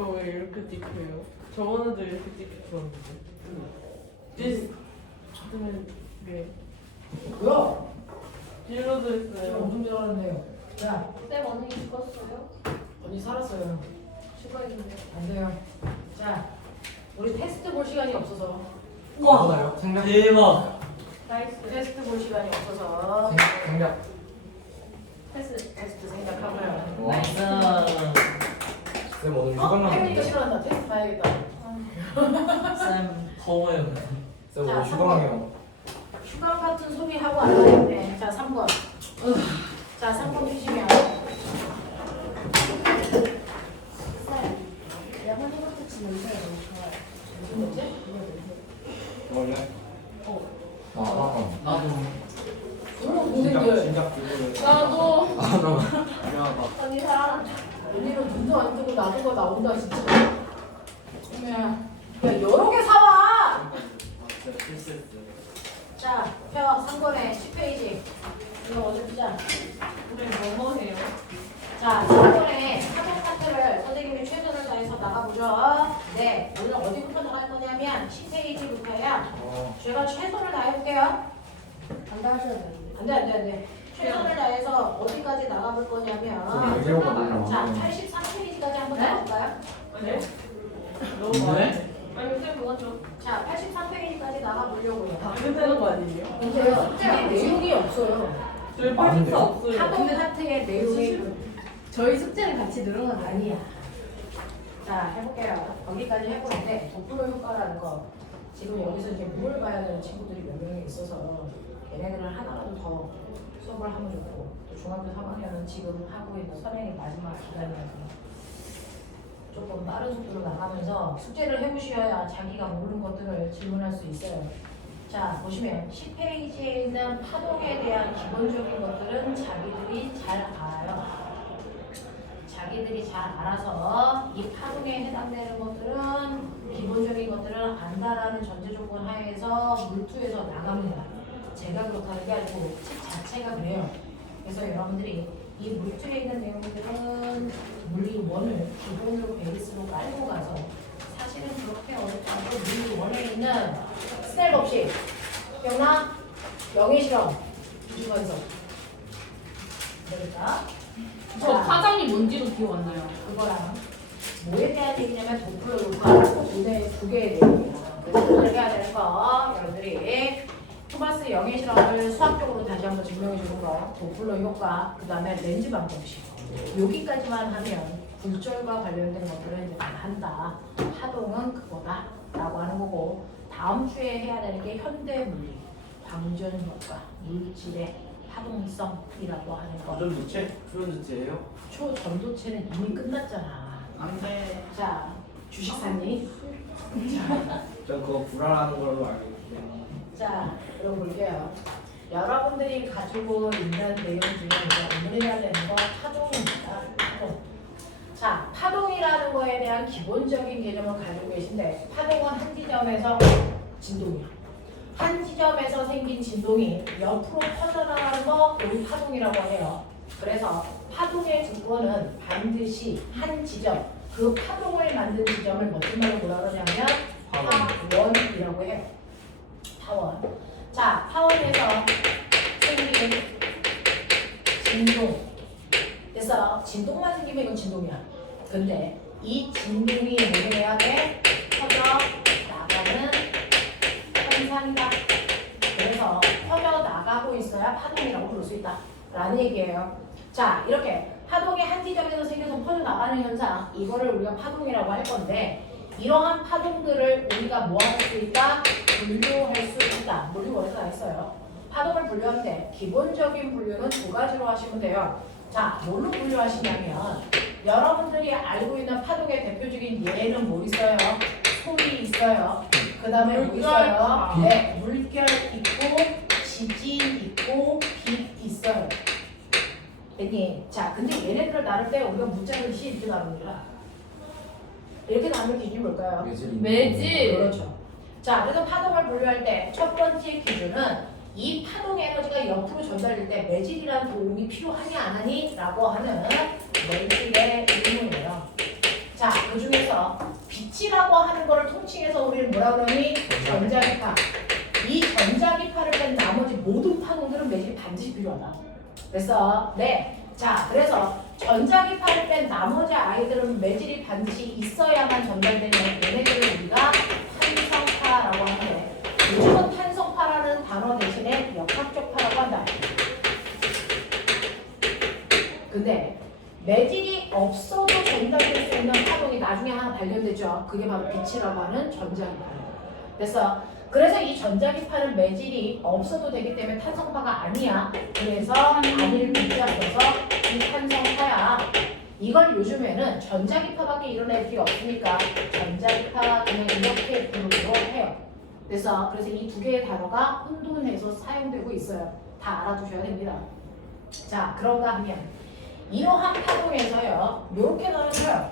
이거 왜 이렇게 찍혀요? 저번에도 이렇게 찍혔었는데. 그러면 네. 뭐야? 뒤로도 지금 했어요. 엄청 잘하는데요. 자, 쌤 언니 죽었어요? 언니 살았어요. 죽어있는데. 안 돼요. 자, 우리 테스트 볼 시간이 없어서. 우와! 생각. 대박! 나이스. 테스트 볼 시간이 없어서. 생각. 테스트 생각하고요. 나이스! 쌤 오늘 휴강 혜민이가 나왔는데. 싫어한다. 테스트 봐야겠다. 쌤 더워요. 쌤 오늘 자, 휴강이요. 휴강 같은 소리 하고 안 하겠네. 자, 3번. 자, 3번 주시면. 쌤, 레몬 해바타치 냄새가 너무 좋아요. 무슨 뭐지? 원래? 나도. 그럼 진작 동생들. 진작 그거를. 나도. 미안하다. 언니 사랑한다. 언니는 눈도 안 뜨고 나도가 나온다 진짜. 그러면 야 여러 개 사와. 진짜 실수했어요. 자, 펴 3번에 10페이지. 이거 어디 보자. 우리 뭐뭐 해요? 자, 3번에 학원 파트를 선생님이 최선을 다해서 나가보죠. 네, 오늘 어디부터 나갈 거냐면 10페이지부터야. 제가 최선을 다해볼게요. 담당하셔야 되는데. 안돼. 최선을 다해서 어디까지 나가볼 거냐면 외교가 많이 자, 나와요. 83페이지까지 한번 네? 나갈까요? 네? 너무 네? 많이. 아니 쌤 그건 좀. 자, 83페이지까지 나가보려고요. 다 끝내는 거 아니에요? 근데요, 이게 내용이 없어요. 저희 많은데요? 84 없어요. 학원 파트의 내용이 저희 숙제는 같이 늘어나는 거 아니야. 자, 해볼게요. 거기까지 해보는데 도플러 효과라는 거 지금 여기서 이제 뭘 봐야 되는 친구들이 몇 명이 있어서 얘네들은 하나라도 더 수업을 하면 좋고 또 중학교 3학년은 지금 하고 있는 선행의 마지막 기간이라서 조금 빠른 속도로 나가면서 숙제를 해보셔야 자기가 모르는 것들을 질문할 수 있어요. 자, 보시면 10페이지에 있는 파동에 대한 기본적인 것들은 자기들이 잘 알아요. 자기들이 잘 알아서 이 파동에 해당되는 것들은 기본적인 것들을 안다라는 전제 조건 하에서 물투에서 나갑니다. 제가 그렇다는 게 아니고 책 자체가 그래요. 그래서 여러분들이 이 물투에 있는 내용들은 물리 1을 기본으로 베이스로 깔고 가서 사실은 그렇게 어렵지 않고 물리 1에 있는 스텝 없이 기억나? 영의 실험 이주관서 그러니까 저 파장이 뭔지도 기억 안 나요. 그거랑 뭐에 대한 얘기냐면 도플러 효과 두 개의 내용이야. 그래서 오늘 해야 되는 거 여러분들이 토마스 영의 실험을 수학적으로 다시 한번 증명해 주는 거 도플러 효과 그 다음에 렌즈 방정식 여기까지만 하면 굴절과 관련된 것들은 이제 다 한다. 파동은 그거다 라고 하는 거고 다음 주에 해야 되는 게 현대 물리 광전 효과 물질의 파동성이라고 하는 거. 프로젝트예요? 초전도체는 이미 끝났잖아. 안돼. 자, 주식 샀니? 저 그거 불안하는 걸로 알고 있어요. 자, 그럼 볼게요. 여러분들이 가지고 있는 내용 중에 이제 오늘 해야 되는 거 파동입니다. 파동. 자, 파동이라는 거에 대한 기본적인 개념을 가지고 계신데 파동은 한 지점에서 진동이야. 한 지점에서 생긴 진동이 옆으로 퍼져나가는 거 우리 파동이라고 해요. 그래서 파동의 조건은 반드시 한 지점, 그 파동을 만든 지점을 멋진 말로 뭐라 그러냐면 파원이라고 해요. 파원. 자, 파원에서 생긴 진동. 그래서 진동만 생기면 이건 진동이야. 근데 이 진동이 뭐를 해야 돼? 퍼져 나가는 현상이다. 그래서 퍼져 나가고 있어야 파동이라고 부를 수 있다. 라는 얘기예요. 자, 이렇게 파동이 한 지점에서 생겨서 퍼져 나가는 현상, 이거를 우리가 파동이라고 할 건데 이러한 파동들을 우리가 뭐 할 수 있다? 분류할 수 있다. 물리 원에서 다 했어요. 파동을 분류할 때 기본적인 분류는 두 가지로 하시면 돼요. 자, 뭘로 분류하시냐면 여러분들이 알고 있는 파동의 대표적인 예는 뭐 있어요? 소리 있어요. 그 다음에 뭐 있어요? 네, 물결 있고 지진 있고 빛 있어요. 됐니? 자, 근데 얘네들을 나눌 때 우리가 문자를 시 이렇게 나눕니다. 이렇게 나누는 기준이 뭘까요? 매질. 그렇죠. 자, 그래서 파동을 분류할 때 첫 번째 기준은 이 파동 에너지가 옆으로 전달될 때 매질이라는 도움이 필요하니 안 하니? 라고 하는 매질의 의문이에요. 자, 그 중에서 C라고 하는 거를 통칭해서 우리는 뭐라 그러니? 전자기파. 이 전자기파를 뺀 나머지 모든 파동들은 매질이 반드시 필요하다. 그래서 자, 그래서 전자기파를 뺀 나머지 아이들은 매질이 반드시 있어야만 전달되는 얘네들을 우리가 탄성파라고 하는데, 요즘은 탄성파라는 단어 대신에 역학적 파라고 한다. 근데 매질이 없어도 전달될 수 있는 파동이 나중에 하나 발견되죠. 그게 바로 빛이라고 하는 전자기파. 그래서 이 전자기파는 매질이 없어도 되기 때문에 탄성파가 아니야. 그래서 아니를 붙잡아서 비탄성파야. 이걸 요즘에는 전자기파밖에 이런 애들이 없으니까 전자기파 그냥 이렇게 부르기로 해요. 그래서 이 두 개의 단어가 혼돈해서 사용되고 있어요. 다 알아두셔야 됩니다. 자, 그런가 하면 이러한 파동에서요, 이렇게 나눠져요.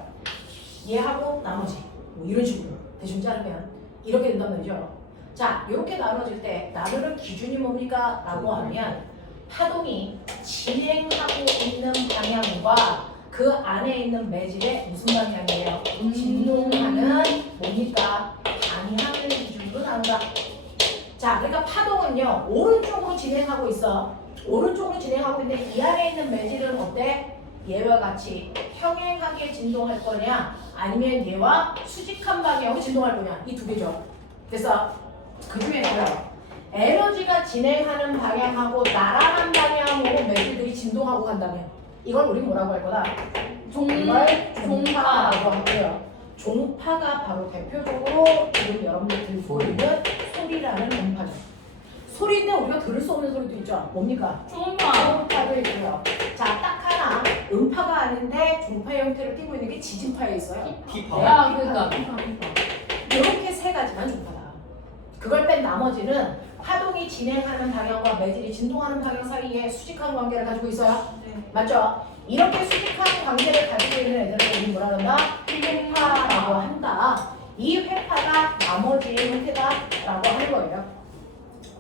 얘하고 나머지 뭐 이런 식으로 대충 자르면 이렇게 된단 말이죠. 자, 이렇게 나눠질 때 나누는 기준이 뭡니까? 라고 하면 파동이 진행하고 있는 방향과 그 안에 있는 매질의 무슨 방향이에요? 진동하는 뭡니까? 방향을 기준으로 나눈다. 자, 그러니까 파동은요, 오른쪽으로 진행하고 있어. 오른쪽으로 진행하고 있는데 이 안에 있는 매질은 어때? 얘와 같이 평행하게 진동할 거냐, 아니면 얘와 수직한 방향으로 진동할 거냐, 이 두 개죠. 그래서 그 중에서요, 에너지가 진행하는 방향하고 나란한 방향으로 매질들이 진동하고 간다면 이걸 우리 뭐라고 할 거다? 이걸 종파라고 하고요. 종파가 바로 대표적으로 지금 여러분들 들고 있는 소리라는 음파죠. 소리인데 우리가 들을 수 없는 소리도 있죠. 뭡니까? 종파도 있고요. 자, 딱 하나 음파가 아닌데 종파 형태를 띠고 있는 게 지진파에 있어요. 피파. 야, 그러니까. 이렇게 세 가지만 종파다. 그걸 뺀 나머지는 파동이 진행하는 방향과 매질이 진동하는 방향 사이에 수직한 관계를 가지고 있어요. 맞죠? 이렇게 수직한 관계를 가지고 있는 애들을 우리 뭐라 그런다? 회파라고 한다. 이 회파가 나머지의 형태다라고 하는 거예요.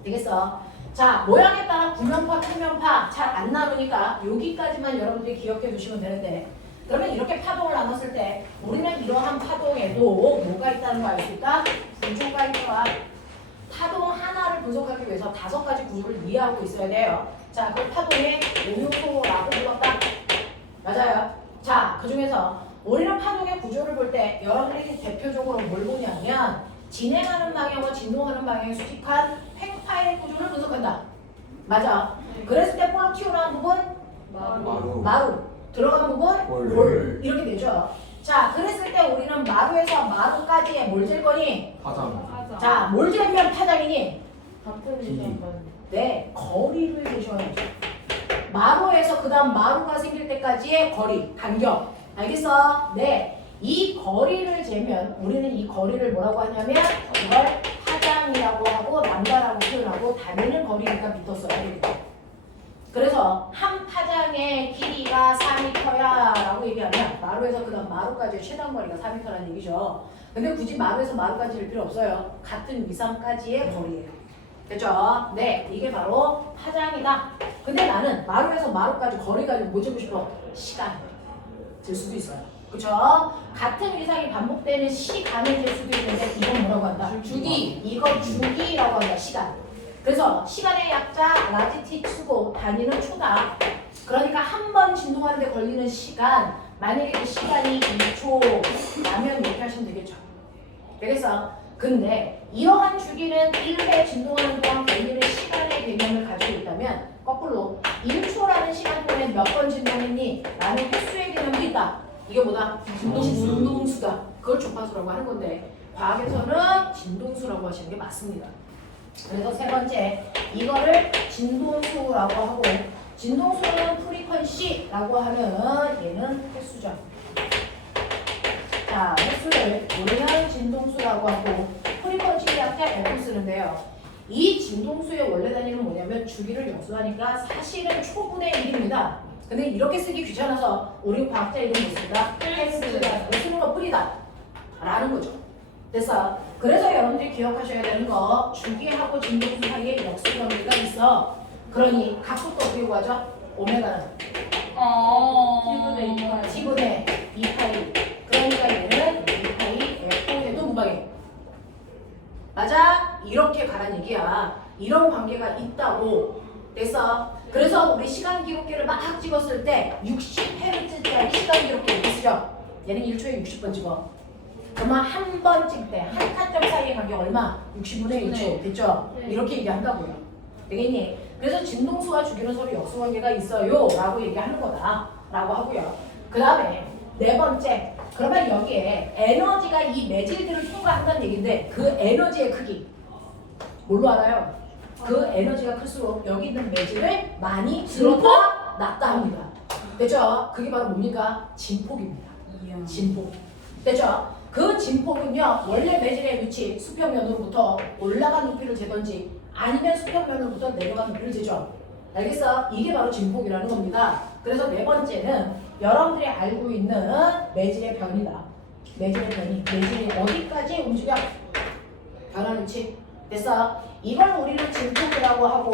되겠어? 자, 모양에 따라 구면파, 평면파 잘 안 나누니까 여기까지만 여러분들이 기억해 두시면 되는데, 그러면 이렇게 파동을 나눴을 때 우리는 이러한 파동에도 뭐가 있다는 거 알 수 있다? 구조가 있다. 파동 하나를 분석하기 위해서 5가지 구조를 이해하고 있어야 돼요. 자, 그 파동의 오요소라고 불렀다. 맞아요. 자, 그 중에서 우리는 파동의 구조를 볼 때 여러분들이 대표적으로 뭘 보냐면 진행하는 방향과 진동하는 방향의 수직한 횡파의 구조를 분석한다. 맞아. 그랬을 때 볼록 튀어나온 부분 마루. 들어간 부분 볼. 이렇게 되죠. 자, 그랬을 때 우리는 마루에서 마루까지의 뭘 잴 거니? 파장. 자, 뭘 재면 파장이니? 같은 길이. 일만 네, 거리를 재셔야죠. 마루에서 그 다음 마루가 생길 때까지의 거리, 간격. 알겠어? 네, 이 거리를 재면 우리는 이 거리를 뭐라고 하냐면 이걸 파장이라고 하고 남가라고 표현하고 다니는 거리니까 미터 써야 되겠죠. 그래서 한 파장의 길이가 4m야 라고 얘기하면 마루에서 그 다음 마루까지의 최단 거리가 4m라는 얘기죠. 근데 굳이 마루에서 마루까지일 필요 없어요. 같은 위상까지의 거리예요. 됐죠? 네, 이게 바로 파장이다. 근데 나는 마루에서 마루까지 거리 가지고 뭐 재고 싶어? 시간 잴 수도 있어요. 그쵸? 같은 위상이 반복되는 시간을 잴 수도 있는데 이건 뭐라고 한다? 주기. 이걸 주기라고 한다. 시간. 그래서 시간의 약자 라지 t 쓰고 단위는 초다. 그러니까 한 번 진동하는데 걸리는 시간, 만약에 그 시간이 2초라면 이렇게 하시면 되겠죠. 그래서 근데 이러한 주기는 1회 진동하는 동안 걸리는 시간의 개념을 가지고 있다면 거꾸로 1초라는 시간 동안에 몇 번 진동했니? 라는 횟수의 개념도 있다. 이게 뭐다? 진동수다. 그걸 주파수라고 하는 건데 과학에서는 진동수라고 하시는 게 맞습니다. 그래서 세 번째, 이거를 진동수라고 하고, 진동수는 프리퀀시라고 하면 얘는 횟수죠. 자, 횟수를 우리는 진동수라고 하고 프리퀀시 약자 F 쓰는데요. 이 진동수의 원래 단위는 뭐냐면 주기를 역수하니까 사실은 초분의 1입니다. 근데 이렇게 쓰기 귀찮아서 우리 과학자 이름 못 쓴다. 헬스가 쓰는 거 뿐이다. 라는 거죠. 그래서 여러분들이 기억하셔야 되는 거 주기하고 진동수 사이에 역수 관계가 있어. 그러니 각도도 어떻게 구하죠? 오메가는 T분의 2파이. 그러니까 얘는 2파이 F 된다는 얘기야. 이런 관계가 있다고. 됐어? 그래서 우리 시간 기록기를 막 찍었을 때 60Hz짜리 시간 기록기 이렇게 쓰죠? 얘는 1초에 60번 찍어. 그러면 한 번 찍을 때 한 타점 사이의 간격 얼마? 60분의 1초. 됐죠? 네. 이렇게 얘기한다고요. 되겠니? 그래서 진동수와 주기는 서로 역수관계가 있어요 라고 얘기하는 거다 라고 하고요. 그 다음에 네 번째, 그러면 여기에 에너지가 이 매질들을 통과한다는 얘기인데 그 에너지의 크기 뭘로 알아요? 그 에너지가 클수록 여기 있는 매질을 많이 들었다 놨다 합니다. 됐죠? 그게 바로 뭡니까? 진폭입니다. 진폭. 됐죠? 그 진폭은요 원래 매질의 위치 수평면으로부터 올라간 높이를 재던지 아니면 수평면으로부터 내려간 높이를 재죠. 알겠어? 이게 바로 진폭이라는 겁니다. 그래서 네 번째는 여러분들이 알고 있는 매질의 변이다. 매질의 변이. 매질이 어디까지 움직여? 변하는 위치. 됐어? 이걸 우리는 진폭이라고 하고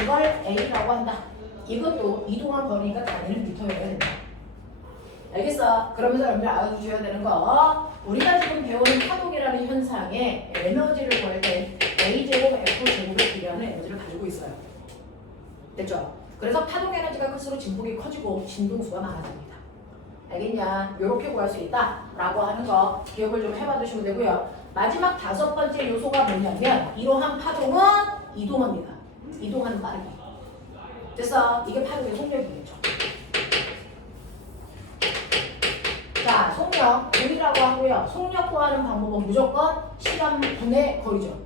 이걸 A라고 한다. 이것도 이동한 거리가 단위는 미터여야 된다. 알겠어? 그러면서 여러분들 알아두셔야 되는 거 우리가 지금 배우는 파동이라는 현상에 에너지를 구할 때 A제곱 F제곱을 비례하는 에너지를 가지고 있어요. 됐죠? 그래서 파동 에너지가 클수록 진폭이 커지고 진동수가 많아집니다. 알겠냐? 이렇게 구할 수 있다 라고 하는 거 기억을 좀 해봐 두시면 되고요. 마지막 다섯 번째 요소가 뭐냐면 이러한 파동은 이동합니다. 이동하는 빠르기. 그래서 이게 파동의 속력이겠죠. 자, 속력 우리라고 하고요. 속력 구하는 방법은 무조건 시간분의 거리죠.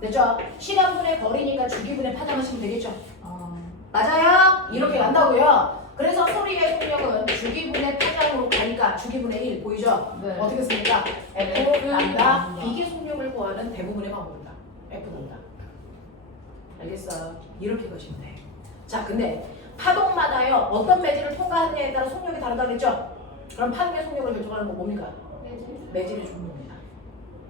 됐죠? 시간분의 거리니까 주기분의 파장하시면 되겠죠. 맞아요? 이렇게 간다고요. 그래서 소리의 속력은 주기분의 파장으로 가니까 주기분의 1 보이죠? 네. 어떻게 씁니까? F 람다 비계 속력을 구하는 대부분의 방법이다. F 람다. 알겠어? 이렇게 가시면 돼. 자, 근데 파동마다요 어떤 매질을 통과하느냐에 따라 속력이 다르다 그랬죠? 그럼 파동의 속력을 결정하는 거 뭡니까? 매질의 종류입니다.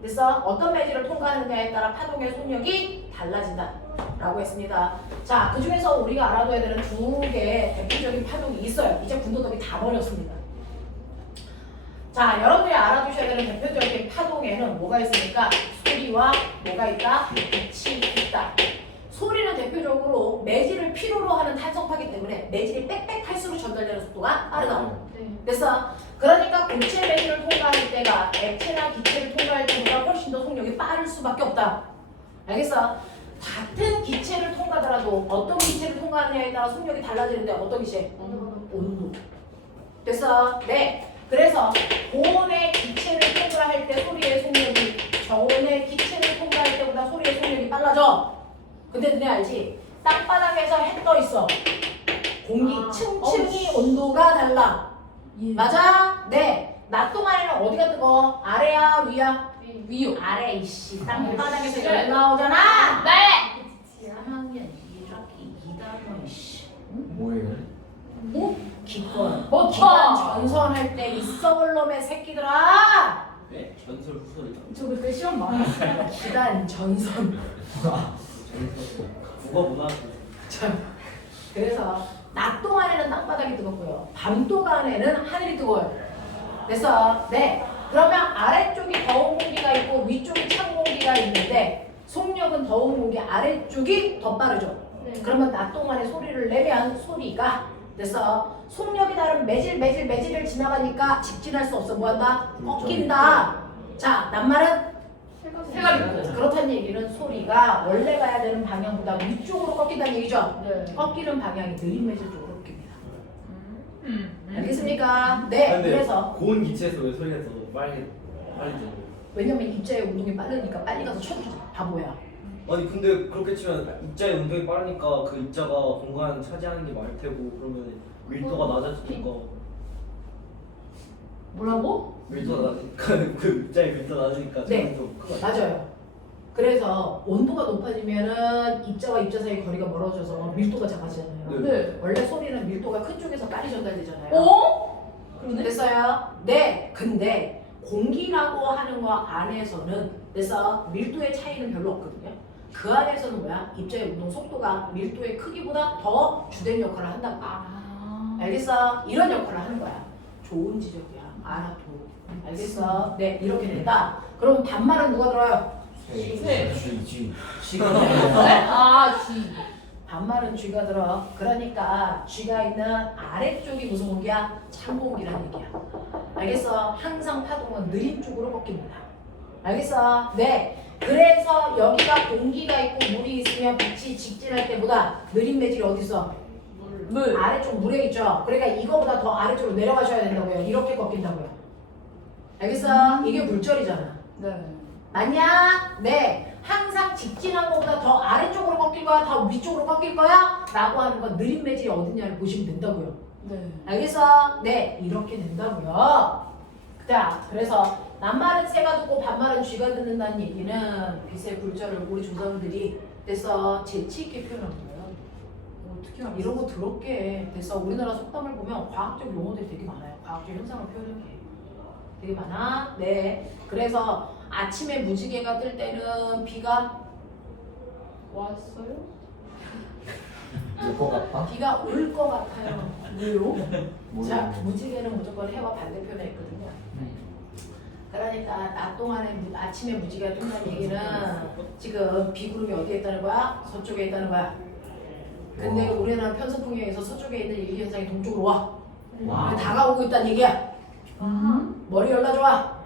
그래서 어떤 매질을 통과하느냐에 따라 파동의 속력이 달라진다 라고 했습니다. 자, 그 중에서 우리가 알아둬야 되는 두 개의 대표적인 파동이 있어요. 이제 군도덕이 다 버렸습니다. 자, 여러분들이 알아두셔야 되는 대표적인 파동에는 뭐가 있습니까? 소리와 뭐가 있다? 빛이 있다. 소리는 대표적으로 매질을 필요로 하는 탄성파기 때문에 매질이 빽빽할수록 전달되는 속도가 빠르다. 그래서 그러니까 고체 매질을 통과할 때가 액체나 기체를 통과할 때보다 훨씬 더 속력이 빠를 수밖에 없다. 알겠어? 같은 기체를 통과하더라도 어떤 기체를 통과하느냐에 따라 속력이 달라지는데 어떤 기체? 온도. 됐어? 네. 그래서 고온의 기체를 통과할 때 소리의 속력이 저온의 기체를 통과할 때보다 소리의 속력이 빨라져. 근데 너네 알지? 땅바닥에서 해 떠 있어. 공기 층층이 온도가 달라. 맞아? 네. 낮 동안에는 어디가 뜨거? 아래야 위야? 위요. 아래 이씨. 땅바닥에서 열 나오잖아. 네. 3학년 1학기 2단원 씨. 뭐예요? 뭐? 기권. 뭐 기관 전선할 때 있어 볼 놈의 새끼들아. 네? 전설 후설이다. 저 그때 시험 많았어요. 기단 전선. 국어구나. 자, 그래서 낮 동안에는 땅바닥이 뜨겁고요. 밤 동안에는 하늘이 뜨거워요. 그래서 네. 그러면 아래쪽이 더운 공기가 있고 위쪽이 찬 공기가 있는데 속력은 더운 공기 아래쪽이 더 빠르죠. 네. 그러면 낮 동안에 소리를 내면 소리가 그래서 속력이 다른 매질을 지나가니까 직진할 수 없어. 뭐한다? 꺾인다. 자, 낱말은 해가지고. 그렇다는 얘기는 소리가 원래 가야 되는 방향보다 위쪽으로 꺾인다는 얘기죠. 네. 꺾이는 방향이 느린 매질 쪽으로 꺾입니다. 알겠습니까? 네. 근데 그래서 고온 기체에서 왜 소리가 더 빨리 들려요? 왜냐면 입자의 운동이 빠르니까 빨리 가서 쳐주자. 바보야. 아니 근데 그렇게 치면 입자의 운동이 빠르니까 그 입자가 공간 차지하는 게 많을 테고 그러면 밀도가 낮아지니까 뭐라고? 밀도가 낮으니까 그 입자의 밀도가 낮으니까 네. 저는 좀 크거 아니에요? 맞아요. 그래서 온도가 높아지면은 입자와 입자 사이 거리가 멀어져서 밀도가 작아지잖아요. 네. 원래 소리는 밀도가 큰 쪽에서 빨리 전달되잖아요. 어? 됐어요? 네. 근데 공기라고 하는 거 안에서는 그래서 밀도의 차이는 별로 없거든요. 그 안에서는 뭐야? 입자의 운동 속도가 밀도의 크기보다 더 주된 역할을 한다고. 알겠어? 이런 역할을 하는 거야. 좋은 지적이야. 알아둬. 알겠어? 네, 이렇게 된다. 그럼 반말은 누가 들어요? 새. G. 아, G. 반말은 G가 들어. 그러니까 G가 있는 아래쪽이 무슨 공기야? 찬 공기라는 얘기야. 알겠어? 항상 파동은 느린 쪽으로 꺾입니다. 알겠어? 네. 그래서 여기가 공기가 있고 물이 있으면 빛이 직진할 때보다 느린 매질이 어디 있어? 물. 아래쪽 물에 있죠. 그러니까 이거보다 더 아래쪽으로 내려가셔야 된다고요. 이렇게 꺾인다고요. 알겠어? 이게 물절이잖아. 네. 맞냐? 네. 항상 직진한 것보다 더 아래쪽으로 꺾일 거야? 더 위쪽으로 꺾일 거야? 라고 하는 건 느린 매질이 어딨냐를 보시면 된다고요. 네. 알겠어? 네. 이렇게 된다고요. 자, 그래서 낱말은 새가 듣고 반말은 쥐가 듣는다는 얘기는 빛의 불절을 우리 조상들이 됐어 재치 있게 표현한 거예요. 어떻게 알았어? 이런 거 더럽게 됐어. 우리나라 속담을 보면 과학적 용어들이 되게 많아요. 과학적 현상을 표현하는 게 되게 많아. 네. 그래서 아침에 무지개가 뜰 때는 비가 왔어요? 올것 같아? 비가 올 것 같아요. 왜요? 자, 모르겠네. 무지개는 무조건 해와 반대편에 있거든요. 그러니까 낮 동안에 아침에 무지개가 뜬다는 얘기는 지금 비구름이 어디에 있다는 거야? 서쪽에 있다는 거야. 근데 우리나라 편서풍경에서 서쪽에 있는 이 현상이 동쪽으로 와. 와. 다가오고 있다는 얘기야. 머리 열나 좋아.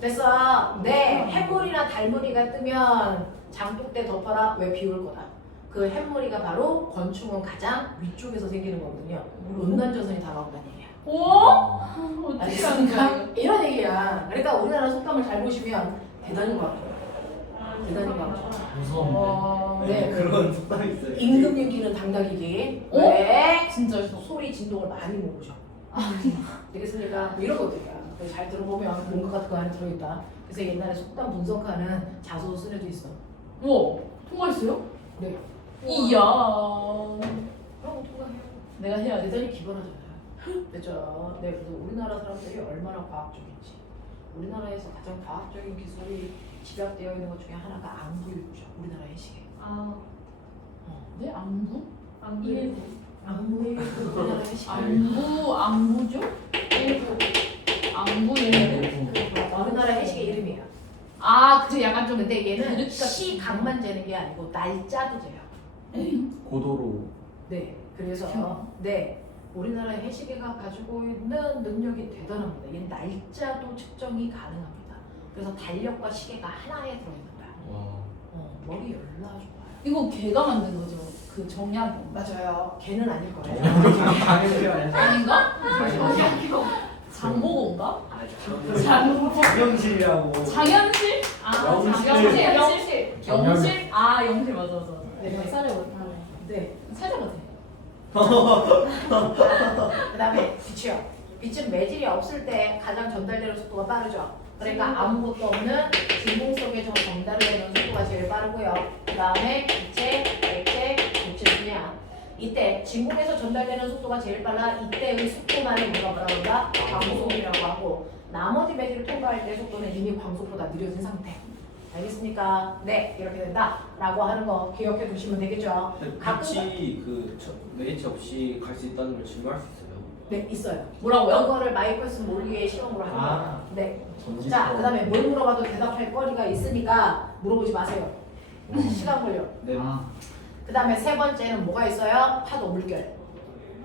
됐어. 네, 햇물이나 달무리가 뜨면 장독대 덮어라. 왜 비올 거다. 그 햇무리가 바로 건충은 가장 위쪽에서 생기는 거거든요. 온난저선이 다가온다는 얘기야. 오? 어떻게 알겠습니까? 하는 거야? 이런 얘기야. 그러니까 우리나라 속담을 잘 보시면 대단히 과학적. 대단히 과학적. 무서운데. 네. 그런 속담이 있어요. 임금님기는 당나귀기. 어? 왜? 진짜 있어. 소리 진동을 많이 모으죠. 되겠습니까? 뭐 이런 것들이야. 그래서 잘 들어보면 뭔가가 그 안에 들어있다. 그래서 옛날에 속담 분석하는 자소서 쓴 애도 있어. 우와, 통화했어요? 네. 이야. 그럼 통과해요. 내가 해야 돼. 대단히 기본하잖아요. 그죠? 네, 그래서 우리나라 사람들이 얼마나 과학적인지. 우리나라에서 가장 과학적인 기술이 집약되어 있는 것 중에 하나가 안구일구죠. 우리나라 해시계. 아, 네? 안구? 일부. 안구일구 우리나라 해시계. 안구죠? 안구 일부. 우리나라 해시계 이름이에요. 아, 그래 약간 좀 근데 얘는 그릇 같은 시각만 재는 게 아니고 날짜도 재요. 고도로. 네, 그래서 네 우리나라 해시계가 가지고 있는 능력이 대단합니다. 얘는 날짜도 측정이 가능합니다. 그래서 달력과 시계가 하나에 들어있는 거야. 와. 머리 열나 좋아요. 이거 걔가 만든 거죠? 그 정약용. 맞아요. 걔는 아닐 거예요. 아닌가? 장영실. 장보고인가? 장영실이라고. 장현실? 아, 영실. 영실. 영실? 아, 영실 맞아 맞아. 네. 내가 살을 못하네. 네. 살짝 같아. 그다음에 빛이요. 빛은 매질이 없을 때 가장 전달되는 속도가 빠르죠. 그러니까 아무것도 없는 진공 속에 전달되는 속도가 제일 빠르고요. 그다음에 기체, 액체, 고체 중이야. 이때 진공에서 전달되는 속도가 제일 빨라. 이때의 속도만을 우리가 뭐라고 한다? 광속이라고 하고 나머지 매질을 통과할 때 속도는 이미 광속보다 느려진 상태. 알겠습니까? 네, 이렇게 된다. 라고 하는 거 기억해 두시면 되겠죠. 빛이 매치 없이 갈 수 있다는 걸 증명할 수 있어요. 네, 있어요. 뭐라고요? 그거를 마이클슨 몰리의 시험으로 하는 거예요. 아. 네. 전지성. 자, 그 다음에 뭘 물어봐도 대답할 거리가 있으니까 물어보지 마세요. 시간 걸려. 네. 그 다음에 세 번째는 뭐가 있어요? 파도, 물결.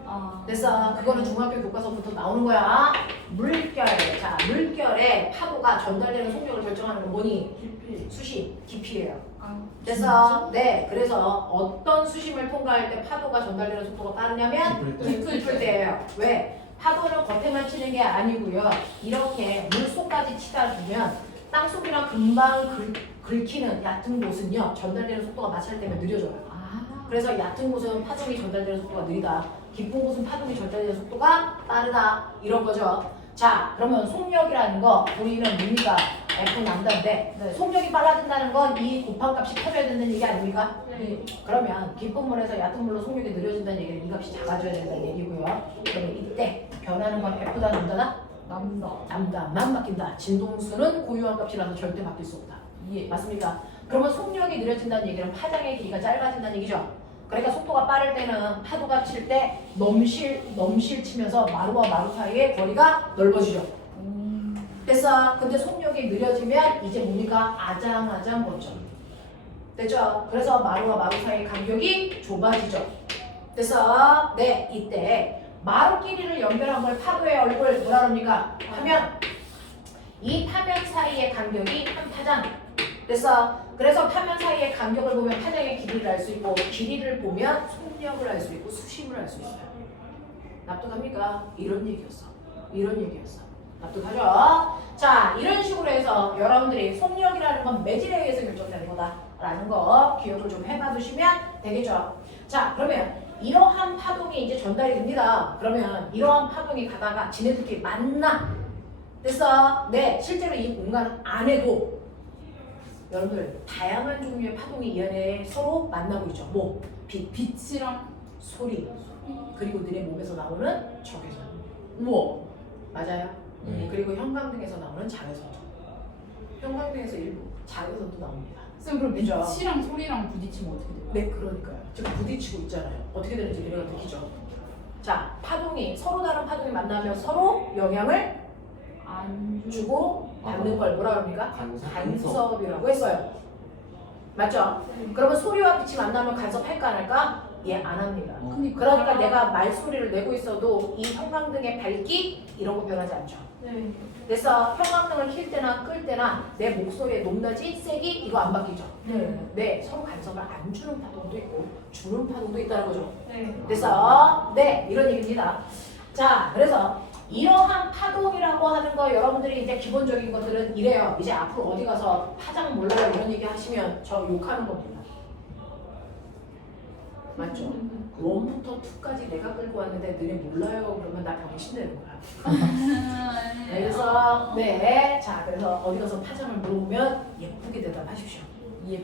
아, 됐어. 그거는 중학교 교과서부터 나오는 거야. 물결. 자, 물결에 파도가 전달되는 속력을 결정하는 건 뭐니? 깊이. 수심, 깊이예요. 아, 됐어. 네. 그래서 어떤 수심을 통과할 때 파도가 전달되는 속도가 빠르냐면 깊을 때예요. 왜? 파도는 겉에만 치는 게 아니고요. 이렇게 물속까지 치다 보면 땅속이랑 금방 긁히는 얕은 곳은요. 전달되는 속도가 마찰 때문에 느려져요. 아, 그래서 얕은 곳은 파동이 전달되는 속도가 느리다. 깊은 곳은 파동이 전달되는 속도가 빠르다. 이런 거죠. 자, 그러면 속력이라는 거 우리는 무늬가 F 남다인데 네. 속력이 빨라진다는 건 이 곱함값이 커져야 된다는 얘기 아닙니까? 네. 그러면 깊은 물에서 얕은 물로 속력이 느려진다는 얘기는 이 값이 작아져야 된다는 얘기고요. 그러면 이때 변하는 건 F다 남다다? 남다. 남다만 바뀐다. 진동수는 고유한 값이라서 절대 바뀔 수 없다. 예. 맞습니까? 그러면 속력이 느려진다는 얘기는 파장의 길이가 짧아진다는 얘기죠. 그러니까 속도가 빠를 때는 파도가 칠 때 넘실 치면서 마루와 마루 사이의 거리가 넓어지죠. 됐어. 근데 속력이 느려지면 이제 뭡니까? 아장아장 걷죠. 됐죠? 그래서 마루와 마루 사이의 간격이 좁아지죠. 됐어? 네, 이때 마루 길이를 연결한 걸 파도의 얼굴 뭐라 그럽니까? 파면. 이 파면 사이의 간격이 한 파장. 됐어? 그래서 파면 사이의 간격을 보면 파장의 길이를 알 수 있고 길이를 보면 속력을 알 수 있고 수심을 알 수 있어요. 납득합니까? 이런 얘기였어. 이런 얘기였어. 납득하죠? 자, 이런 식으로 해서 여러분들이 속력이라는 건 매질에 의해서 결정되는 거다라는 거 기억을 좀 해봐 두시면 되겠죠? 자, 그러면 이러한 파동이 이제 전달이 됩니다. 그러면 이러한 파동이 가다가 지네들끼리 만나. 됐어? 네, 실제로 이 공간 안에도 여러분들 다양한 종류의 파동이 이 안에 서로 만나고 있죠. 뭐? 빛이랑 소리, 그리고 너네 몸에서 나오는 적외선. 우와, 맞아요? 네. 그리고 형광등에서 나오는 자외선도. 형광등에서 일부 자외선도 나옵니다. 쌤 그럼 그죠? 빛이랑 소리랑 부딪히면 어떻게 돼요? 네, 그러니까요. 지금 부딪히고 있잖아요. 어떻게 되는지 우리가 느끼죠. 자, 파동이 서로 다른 파동이 만나면 서로 영향을 안 주고 받는 걸 뭐라 그럽니까? 간섭. 간섭이라고 했어요. 맞죠? 그러면 소리와 빛이 만나면 간섭할까 안 할까? 예, 안 합니다. 그러니까 내가 말소리를 내고 있어도 이 형광등의 밝기 이런 거 변하지 않죠. 네. 그래서 형광등을 킬 때나 끌 때나 내 목소리의 높낮이, 세기 이거 안 바뀌죠. 네, 서로 간섭을 안 주는 파동도 있고 주는 파동도 있다는 거죠. 네. 그래서 네, 이런 얘기입니다. 자, 그래서 이러한 파동이라고 하는 거 여러분들이 이제 기본적인 것들은 이래요. 이제 앞으로 어디 가서 파장 몰라요 이런 얘기 하시면 저 욕하는 겁니다. 맞죠? 1부터 2까지 내가 끌고 왔는데 너네 몰라요 그러면 나 병신 되는 거야. 네, 그래서 네, 자 그래서 어디 가서 파장을 물어보면 예쁘게 대답하십시오. 예.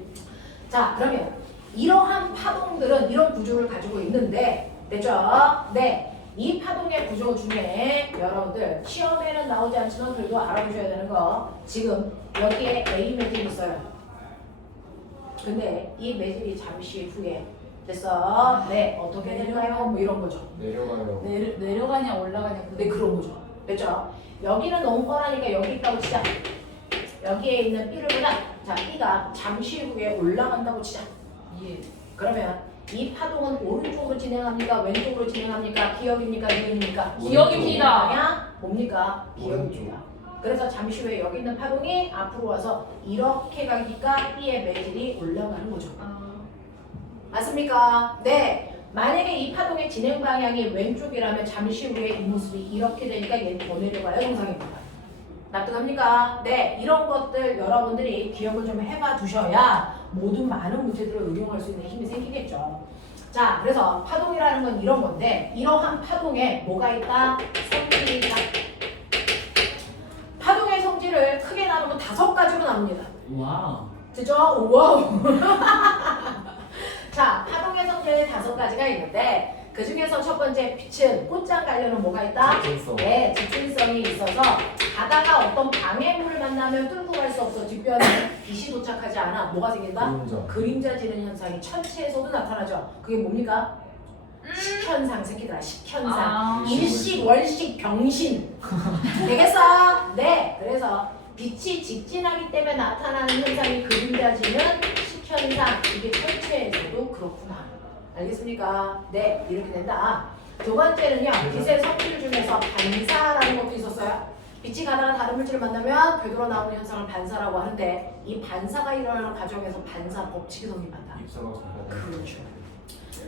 자 그러면 이러한 파동들은 이런 구조를 가지고 있는데 됐죠? 네. 이 파동의 구조 중에 여러분들 시험에는 나오지 않지만 그래도 알아두셔야 되는 거 지금 여기에 A 매질이 있어요. 근데 이 매질이 잠시 후에 됐어. 네, 어떻게 될까요? 뭐 이런 거죠. 내려가요. 내려가냐 올라가냐 네, 그런 거죠. 됐죠? 여기는 너무 뻔하니까 여기 있다고 치자. 여기에 있는 B를 보자. 자, B가 잠시 후에 올라간다고 치자. 예. 그러면 이 파동은 오른쪽으로 진행합니까? 왼쪽으로 진행합니까? 기역입니까? 니은입니까? 기역입니다. 방향 뭡니까? 기역입니다. 그래서 잠시 후에 여기 있는 파동이 앞으로 와서 이렇게 가니까 B의 매질이 올라가는 거죠. 맞습니까? 네. 만약에 이 파동의 진행 방향이 왼쪽이라면 잠시 후에 이 모습이 이렇게 되니까 얘는 더 내려가야 정상입니다. 납득합니까? 네. 이런 것들 여러분들이 기억을 좀 해봐 두셔야 모든 많은 문제들을 응용할 수 있는 힘이 생기겠죠. 자, 그래서 파동이라는 건 이런 건데 이러한 파동에 뭐가 있다? 성질이 있다. 파동의 성질을 크게 나누면 5가지로 나눕니다. 와우. 그죠? 와우. 자, 파동의 성질에 5가지가 있는데 그 중에서 첫 번째 빛은 꽃장 관련은 뭐가 있다? 집중성. 네, 집중성이 있어서 가다가 어떤 방해물을 만나면 뚫고 갈 수 없어. 뒷변에 빛이 도착하지 않아. 뭐가 생긴다? 그림자. 그림자 지는 현상이 천체에서도 나타나죠. 그게 뭡니까? 식현상 새끼들아, 식현상. 아. 일식, 월식, 병신. 되겠어? 네. 그래서 빛이 직진하기 때문에 나타나는 현상이 그림자지는 식현상. 이게 천체에서도 그렇구나. 알겠습니까? 네. 이렇게 된다. 두 번째는요. 빛의 성질 중에서 반사라는 것도 있었어요. 빛이 가다가 다른 물질을 만나면 되돌아 나오는 현상을 반사라고 하는데 이 반사가 일어나는 과정에서 반사 법칙이 성립한다. 입사가 정말. 그렇죠.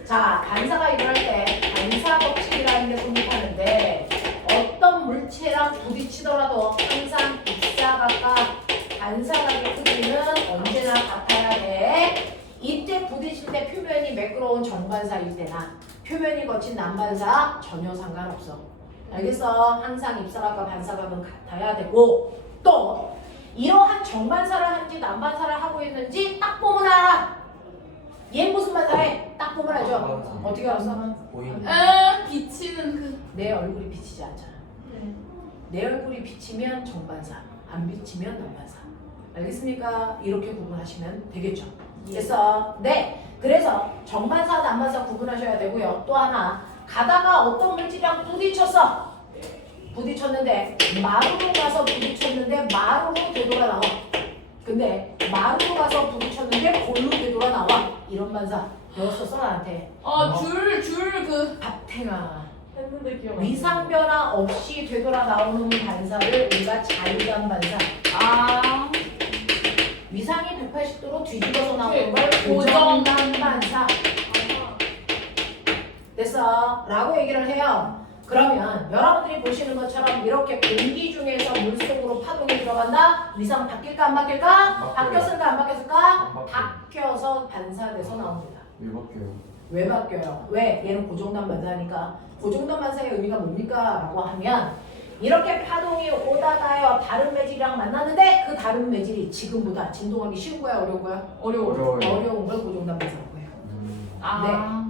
자, 반사가 일어날 때 반사 법칙이라는 게 성립하는데 어떤 물체랑 부딪히더라도 항상 입사각과 반사각의 크기는 언제나 같아야 돼. 이때 부딪힐 때 표면이 매끄러운 정반사일 때나 표면이 거친 난반사 전혀 상관없어. 알겠어? 항상 입사각과 반사각은 같아야 되고 또 이러한 정반사를 하는지 난반사를 하고 있는지 딱 보면 알아. 얘 무슨 반사해? 딱 보면 알죠? 어떻게 알았어? 보이는. 비치는 그. 내 얼굴이 비치지 않잖아. 내 얼굴이 비치면 정반사, 안 비치면 난반사. 알겠습니까? 이렇게 구분하시면 되겠죠. 그래서 네, 그래서 정반사, 난반사 구분하셔야 되고요. 또 하나 가다가 어떤 물질이랑 부딪혔어. 부딪혔는데 마루로 가서 부딪혔는데 마루로 되돌아 나와. 근데 마루로 가서 부딪혔는데 골로 되돌아 나와. 이런 반사 배웠었어 나한테. 그 박태가 했는데 기억 안 나. 위상 변화 없이 되돌아 나오는 반사를 우리가 자유단 반사. 아, 위상이 180도로 뒤집어서 나오는 걸 고정. 고정단 반사. 됐어? 라고 얘기를 해요. 그러면 여러분들이 보시는 것처럼 이렇게 공기 중에서 물속으로 파동이 들어간다? 위상 바뀔까 안 바뀔까? 바뀌었을까 안 바뀌었을까? 바뀌어서 반사돼서 나옵니다. 왜 바뀌어요? 왜 바뀌어요? 왜? 얘는 고정단 반사니까. 고정단 반사의 의미가 뭡니까? 라고 하면 이렇게 파동이 오다가요 다른 매질이랑 만났는데 그 다른 매질이 지금보다 진동하기 쉬운 거야 어려운 거야? 어려워요. 어려운 걸 고정단 반사라고 해요. 아,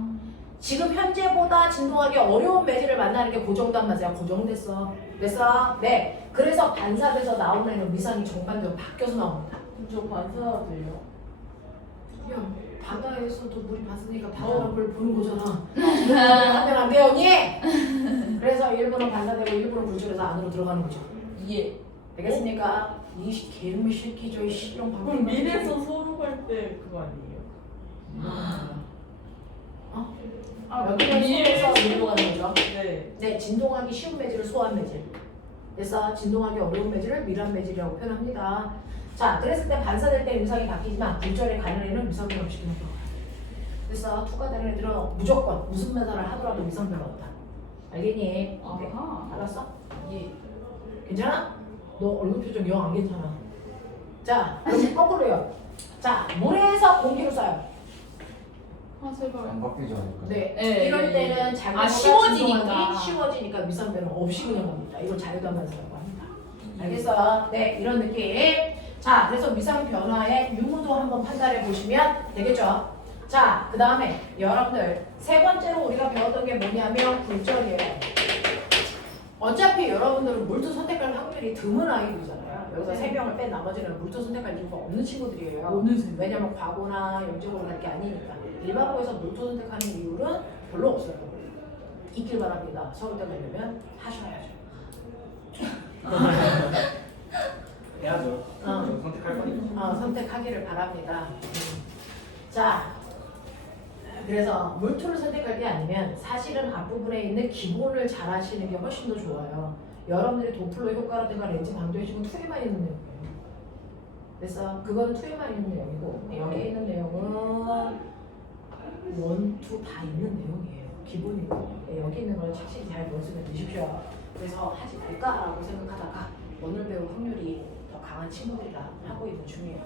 지금 현재보다 진동하기 어려운 매질을 만나는 게 고정단 반사야. 고정됐어. 됐어? 네. 그래서 반사돼서 나오는 애는 위상이 정반대로 바뀌어서 나옵니다. 저 반사가 돼요. 야, 바다에서도 물이 봤으니까 바다를 보는 거잖아. 하면 안 돼요, 언니? 그래서 일부는 반사되고 일부는 불줄에서 안으로 들어가는 거죠. 예. 되겠습니까? 이 개놈의 새끼 저이 실용 방법. 그럼 미래에서 서로 갈 때 그거 아니에요? 여기는 미래에서 미래로 가는 거죠. 네. 네, 진동하기 쉬운 매질을 소환 매질. 그래서 진동하기 어려운 매질을 미란 매질이라고 표현합니다. 자, 그랬을 때 반사될 때 위상이 바뀌지만 불절에 가는 애는 위상 변화 없이 그냥 들어가요. 그래서 투과되는 애들은 무조건 무슨 매사를 하더라도 위상 변화 없다. 알겠니? 네. 아하. 알았어? 예. 괜찮아? 너 얼굴 표정 영 안 괜찮아. 자, 그럼 거꾸로요. 자, 물에서 공기로 쏴요. 아, 제발. 안 바뀌지 않을까요? 네. 네, 이럴 네, 때는 네. 자기가 아, 쉬워지니까. 진동하기 쉬워지니까 위상 변화 없이 그냥 갑니다. 이걸 자유단 반사라고 합니다. 알겠어? 네, 이런 느낌. 자, 그래서 위상 변화의 유무도 한번 판단해 보시면 되겠죠? 자, 그 다음에 여러분들 세 번째로 우리가 배웠던 게 뭐냐면 굴절이에요. 어차피 여러분들은 물투 선택할 확률이 드문 아이들이잖아요. 여기서 세 명을 뺀 나머지는 물투 선택할 이유가 없는 친구들이에요. 어느 세? 왜냐면 과거나 영적으로 갈 게 아니니까. 일반고에서 물투 선택하는 이유는 별로 없어요. 있길 바랍니다. 서울대 가려면 하셔야죠. 해야죠. 어. 저 선택할 거니까. 선택하기를 바랍니다. 자, 그래서 물투를 선택할 게 아니면 사실은 앞부분에 있는 기본을 잘 하시는 게 훨씬 더 좋아요. 여러분들이 도플러 효과라든가 렌즈 강도해주면 2에만 있는 내용이에요. 그래서 그거는 2에만 있는 내용이고 여기에 있는 내용은 1, 2 다 있는 내용이에요. 기본이고 여기 있는 걸 착실히 잘 머릿속에 두십시오. 그래서 하지 말까라고 생각하다가 오늘 배울 확률이 더 강한 친구들이라 하고 있는 중이에요.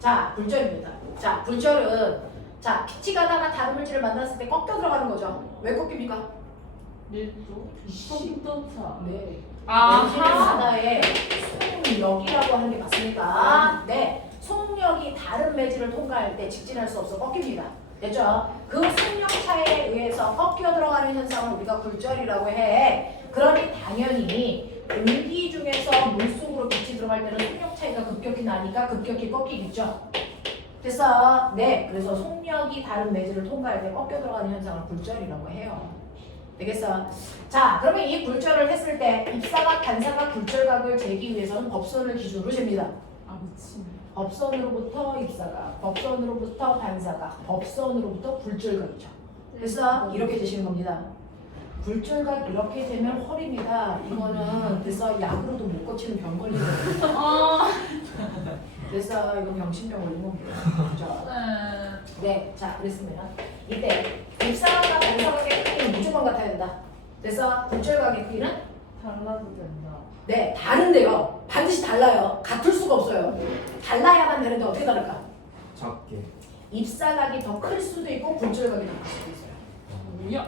자, 불절입니다. 자, 불절은 자, 빛이 가다가 다른 물질을 만났을 때 꺾여 들어가는 거죠. 왜 꺾입니까? 밀도? 속도차. 네. 아하. 바다에 속력이라고 하는 게 맞습니까? 네. 속력이 다른 매질을 통과할 때 직진할 수 없어 꺾입니다. 됐죠? 그 속력차에 의해서 꺾여 들어가는 현상을 우리가 굴절이라고 해. 그러니 당연히 공기 중에서 물속으로 빛이 들어갈 때는 속력 차이가 급격히 나니까 급격히 꺾이겠죠. 그래서 네, 그래서 속력이 다른 매질을 통과할 때 꺾여 들어가는 현상을 굴절이라고 해요. 되겠어? 자, 그러면 이 굴절을 했을 때 입사각, 반사각, 굴절각을 재기 위해서는 법선을 기준으로 잽니다. 아, 미친. 법선으로부터 입사각, 법선으로부터 반사각, 법선으로부터 굴절각이죠. 그래서 이렇게 되시는 겁니다. 굴절각 이렇게 되면 헐입니다. 이거는 그래서 약으로도 못 고치는 병 걸리는 거예요. 그래서 이거 병신병 걸린 겁니다. 그죠? 네, 자, 그랬으면 이때 입사각과 반사각의 크기는 무조건 같아야 된다. 그래서 굴절각의 크기는 달라도 된다. 네, 다른데요. 반드시 달라요. 같을 수가 없어요. 달라야만 되는데 어떻게 다를까? 작게. 입사각이 더 클 수도 있고 굴절각이 더 클 수도 있어요. 뭐야?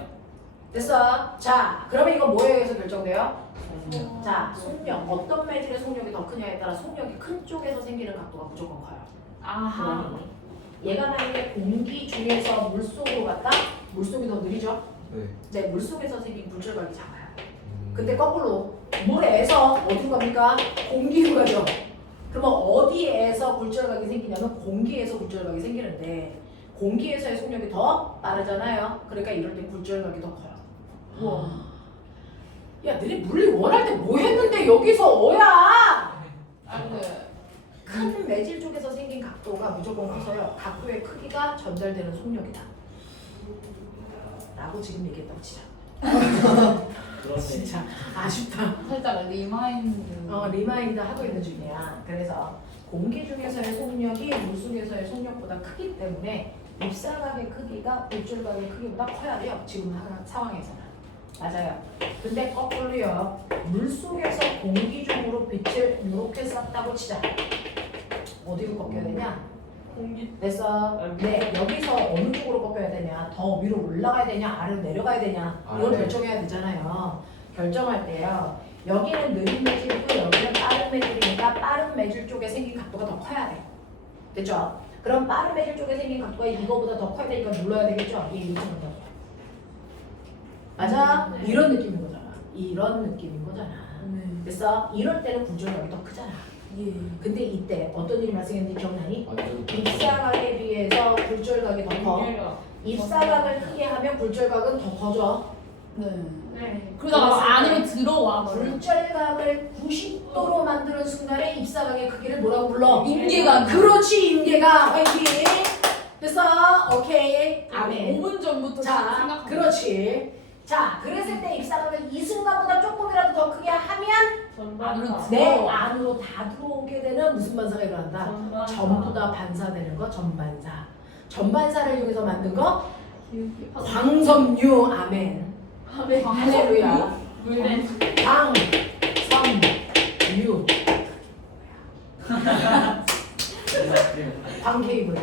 됐어? 자, 그러면 이건 뭐에 의해서 결정돼요? 자, 속력. 어떤 매질의 속력이 더 크냐에 따라 속력이 큰 쪽에서 생기는 각도가 무조건 커요. 아하. 그러니 얘가 만약에 공기 중에서 물속으로 갔다? 물속이 더 느리죠? 네. 네, 물속에서 생긴 굴절각이 작아요. 근데 거꾸로 물에서 어디로 갑니까? 공기로 가죠. 그러면 어디에서 굴절각이 생기냐면 공기에서 굴절각이 생기는데 공기에서의 속력이 더 빠르잖아요. 그러니까 이럴 때 굴절각이 더 커요. 우와. 야, 너네 물리 원할 때 뭐 했는데 여기서 어야? 큰 매질 쪽에서 생긴 각도가 무조건 커서요. 각도의 크기가 전달되는 속력이다. 라고 지금 얘기했다고 치자. 그러네. 진짜 아쉽다. 살짝 리마인드. 리마인드 하고 있는 중이야. 그래서 공기 중에서의 속력이 물속에서의 속력보다 크기 때문에 입사각의 크기가 물줄각의 크기보다 커야 돼요. 지금 상황에서는. 맞아요. 근데 거꾸로요. 물속에서 공기 중으로 빛을 이렇게 쐈다고 치자. 어디로 꺾여야 되냐? 공기 됐어. 네, 여기서 어느 쪽으로 꺾여야 되냐? 더 위로 올라가야 되냐? 아래로 내려가야 되냐? 이걸 아래. 결정해야 되잖아요. 결정할 때요. 여기는 느린 매질이고 여기는 빠른 매질이니까 빠른 매질 쪽에 생긴 각도가 더 커야 돼. 됐죠? 그럼 빠른 매질 쪽에 생긴 각도가 이거보다 더 커야 되니까 눌러야 되겠죠? 이 위치는 더. 맞아? 네. 이런 느낌인 거잖아. 이런 느낌인 거잖아. 네. 됐어? 이럴 때는 굴절각이 더 크잖아. 예. 근데 이때 어떤 일이 발생했는지 기억나니? 완전 입사각에 비해서 굴절각이 더 커. 공기가 입사각을 크게 하면 굴절각은 더 커져. 네. 네. 그러다가 안으로 들어와 버려. 굴절각을 90도로 만드는 순간에 입사각의 크기를 뭐라고 불러? 임계각. 그렇지, 임계각. 화이팅. 됐어? 오케이. 아멘. 5분 전부터 자, 생각하고. 그렇지. 자, 그랬을 때 입사각을 이 순간보다 조금이라도 더 크게 하면 전반사. 내 안으로 다 들어오게 되는 무슨 반사가 일어난다? 전반사. 전부 다 반사되는 거 전반사. 전반사를 이용해서 만든 거 광섬유. 아멘. 네. 할렐루야. 물레. 광섬유. 광케이블.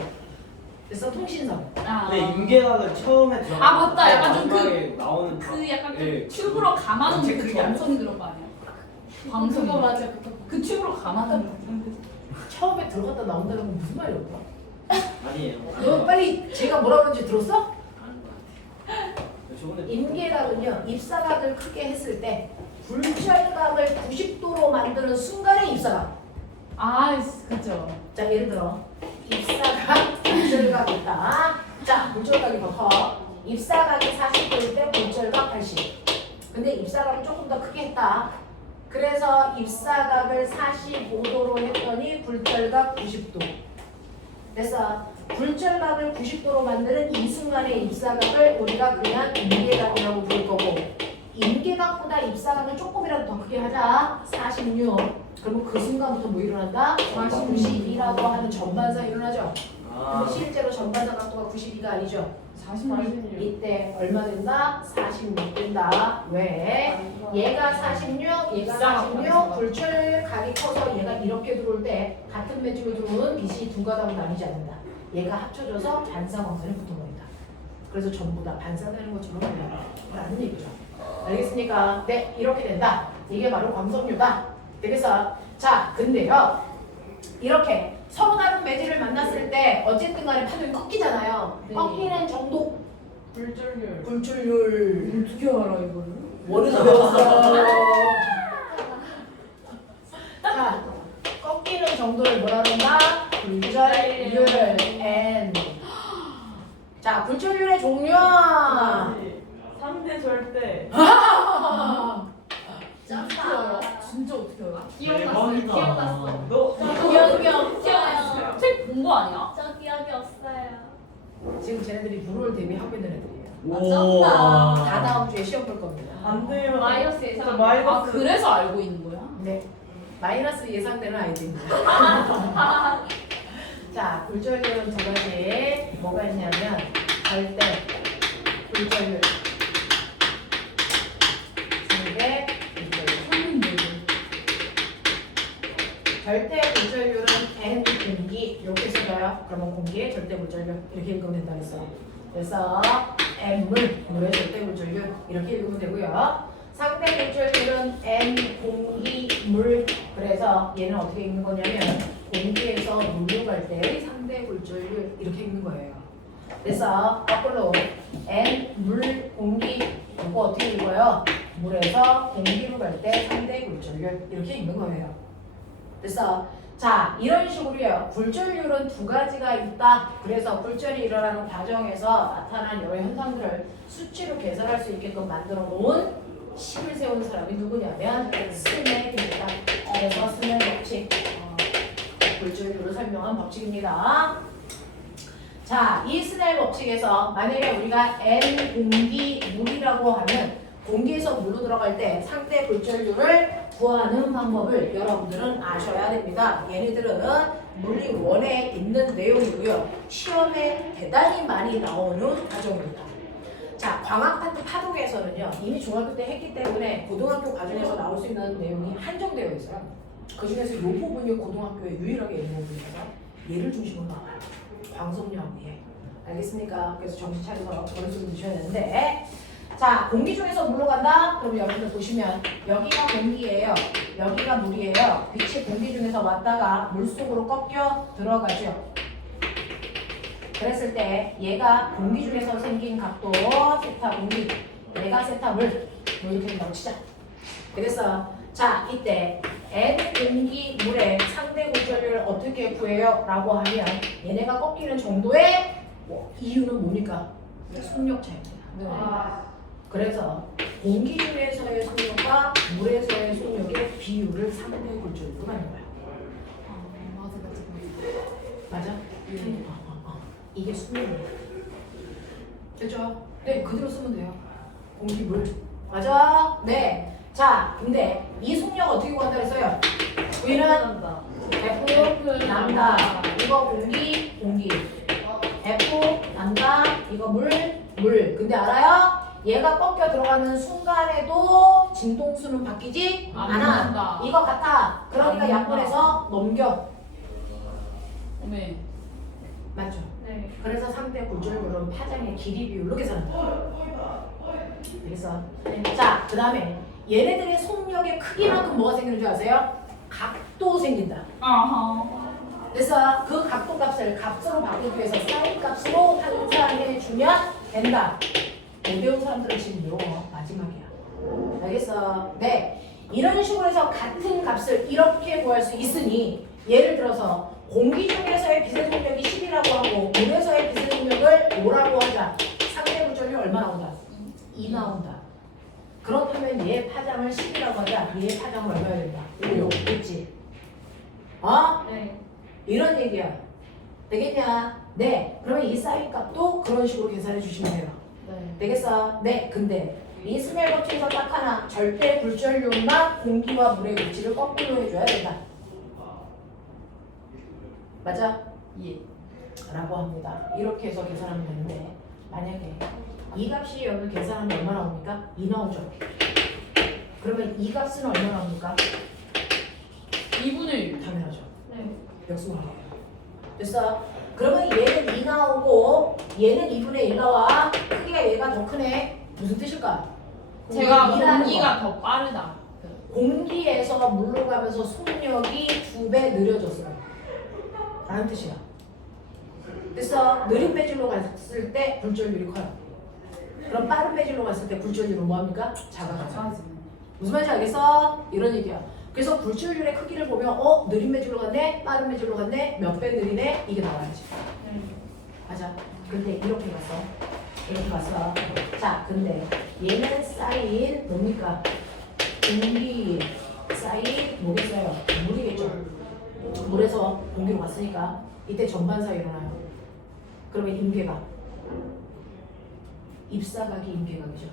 그래서 통신선. 아. 근데 임계각은 처음에 들어가. 아, 맞다. 약간 좀 나오는 그 약간 좀 예, 튜브로 감아놓은 전체 그 크기 아니야? 점선이 그런 거 아니야? 광선이. 그거 맞아. 그 튜브로 감아놓은 처음에 들어갔다 나온다는 건 무슨 말이었다? 아니에요. 너 빨리 제가 뭐라 그런지 들었어? 저번에 임계각은요, 입사각을 크게 했을 때 굴절각을 90도로 만드는 순간에 입사각. 아, 그죠. 자, 예를 들어 입사각, 굴절각 있다. 자, 굴절각이 더 커. 입사각이 40도일 때 굴절각 80. 근데 입사각을 조금 더 크게 했다. 그래서 입사각을 45도로 했더니 굴절각 90도. 됐어. 굴절각을 90도로 만드는 이 순간의 입사각을 우리가 그냥 임계각이라고 부를 거고, 임계각보다 입사각을 조금이라도 더 크게 하자. 46. 그러면 그 순간부터 뭐 일어난다? 92라고 하는 전반사 일어나죠. 근데 실제로 전반사 각도가 92가 아니죠. 46. 이때 얼마 된다? 46 된다. 왜? 얘가 46, 얘가 46, 굴절각이 커서 얘가 이렇게 들어올 때 같은 매직으로 들어오는 빛이 두 가닥으로 나뉘지 않는다. 얘가 합쳐져서 반사광선이 붙어버린다. 그래서 전부 다 반사되는 것처럼 보인다. 라는 얘기죠. 알겠습니까? 네, 이렇게 된다. 이게 바로 광섬유다. 되겠어? 자, 근데요. 이렇게 서로 다른 매질을 만났을 때 어쨌든 간에 파동이 꺾이잖아요. 네. 꺾이는 정도 굴절률. 굴절률 어떻게 알아 이거를? 원에서 배웠어. 자, 꺾이는 정도를 뭐라 그런다? 굴절률 N. 자, 굴절률의 종류. 3대 절대. 진짜 어떻게 알아? 대박이다. 기억났어. 너 기억이 없어요. 책 본 거 아니야? 저 기억이 없어요. 지금 쟤네들이 불을 대비하고 있는 애들이에요. 우와. 다 다음 주에 시험 볼 겁니다. 안 돼요. 마이너스 진짜 예상. 마이너스. 아, 그래서 알고 있는 거야? 네. 마이너스 예상되는 아이들입니다. 자, 굴절률은 두 가지. 뭐가 있냐면 절대 굴절률, 상대 굴절률. 절대 굴절률은 N 공기 이렇게 써줘요. 그러면 공기의 절대 굴절률 이렇게 읽으면 된다 했어. 그래서 N 물의 절대 굴절률 이렇게 읽으면 되고요. 상대 굴절률은 N 공기 물. 그래서 얘는 어떻게 읽는 거냐면 공기에서 물로 갈 때의 상대 굴절률 이렇게 읽는 거예요. 그래서 거꾸로 N 물 공기 이거 어떻게 읽어요? 물에서 공기로 갈 때 상대 굴절률 이렇게 읽는 거예요. 그래서 자, 이런 식으로요. 굴절률은 두 가지가 있다. 그래서 굴절이 일어나는 과정에서 나타난 여러 현상들을 수치로 개설할 수 있게끔 만들어 놓은 식을 세운 사람이 누구냐면 스낵입니다. 그래서 스낵 법칙. 물질류를 설명한 법칙입니다. 자, 이 스낵 법칙에서 만약에 우리가 N 공기 물이라고 하면 공기에서 물로 들어갈 때 상대 물질류를 구하는 방법을 여러분들은 아셔야 됩니다. 얘네들은 물리 원에 있는 내용이고요. 시험에 대단히 많이 나오는 과정입니다. 자, 광학 파트 파동에서는요. 이미 중학교 때 했기 때문에 고등학교 과정에서 나올 수 있는 내용이 한정되어 있어요. 그 중에서 이 부분이 고등학교에 유일하게 있는 부분이라서 얘를 중심으로 나와요. 광속력이에. 알겠습니까? 그래서 정신 차려서 머릿속에 드셔야 되는데 자, 공기 중에서 물로 간다? 그럼 여러분들 보시면 여기가 공기예요. 여기가 물이에요. 빛이 공기 중에서 왔다가 물속으로 꺾여 들어가죠. 그랬을 때 얘가 공기 중에서 생긴 각도 세타 공기, 얘가 세타 물, 뭐 이렇게 된다고 치자. 그래서 자, 이때 N 공기 물의 상대 굴절률을 어떻게 구해요? 라고 하면 얘네가 꺾이는 정도의 이유는 뭡니까? 속력 차이입니다. 네. 그래서 공기 중에서의 속력과 물에서의 속력의 비율을 상대 굴절률로 하는 거야. 맞아? 이게 수능이에요. 됐죠? 네, 그대로 쓰면 돼요. 공기, 물. 맞아? 네. 자, 근데 이 속력 어떻게 구한다 그랬어요? V는 한다. F 남다. 이거 공기, 공기. F 남다. 이거 물, 물. 근데 알아요? 얘가 꺾여 들어가는 순간에도 진동수는 바뀌지 않아. 된다. 이거 같아. 그러니까 안 약분해서 넘겨. 어메. 맞죠? 네. 그래서 상대 굴절물은 파장의 길이 비율로 계산한다. 그래서 자, 그 다음에 얘네들의 속력의 크기만큼 뭐가 생기는 줄 아세요? 각도 생긴다. 아하. 그래서 그 각도 값을 값으로 바꾸기 위해서 사인 값으로 환산해 주면 된다. 못 배운 사람들은 지금 이거 마지막이야. 알겠어? 네. 이런 식으로 해서 같은 값을 이렇게 구할 수 있으니 예를 들어서 공기 중에서의 빛의 속력이 10이라고 하고 물에서의 빛의 속력을 5라고 하자. 상대 굴절이 얼마 나온다? 2 나온다. 그렇다면 얘 파장을 10이라고 하자. 얘 파장을 얼마야 된다? 5. 그치? 어? 네. 이런 얘기야. 되겠냐? 네. 그러면 이 사인 값도 그런 식으로 계산해 주시면 돼요. 네. 되겠어? 네. 근데 이 스멜 법칙에서 딱 하나 절대 굴절률만 공기와 물의 위치를 거꾸로 해줘야 된다. 맞아? 예. 라고 합니다. 이렇게 해서 계산하면 되는데 만약에 이 값이 여기 계산하면 얼마 나옵니까? 2 나오죠. 그러면 이 값은 얼마 나옵니까? 2분의 1. 당연하죠. 네. 역수말이에요. 됐어? 그러면 얘는 2 나오고 얘는 2분의 1 나와. 크기가 얘가 더 크네. 무슨 뜻일까? 제가 공기라는 공기가 거. 더 빠르다. 공기에서 물로 가면서 속력이 2배 느려졌어요. 라는 뜻이야. 그래서 느린 배질로 갔을 때 굴절률이 커요. 그럼 빠른 배질로 갔을 때 굴절률은 뭐합니까? 작아져요. 무슨 말인지 알겠어? 이런 얘기야. 그래서 굴절률의 크기를 보면 느린 배질로 갔네? 빠른 배질로 갔네? 몇 배 느리네? 이게 나와야지. 맞아. 근데 이렇게 갔어. 이렇게 갔어. 자, 근데 얘는 사인 뭡니까? 공기 사인 뭐겠어요? 물이겠죠. 물에서 공기로 갔으니까 이때 전반사 일어나요. 그러면 임계각. 입사각이 임계각이죠.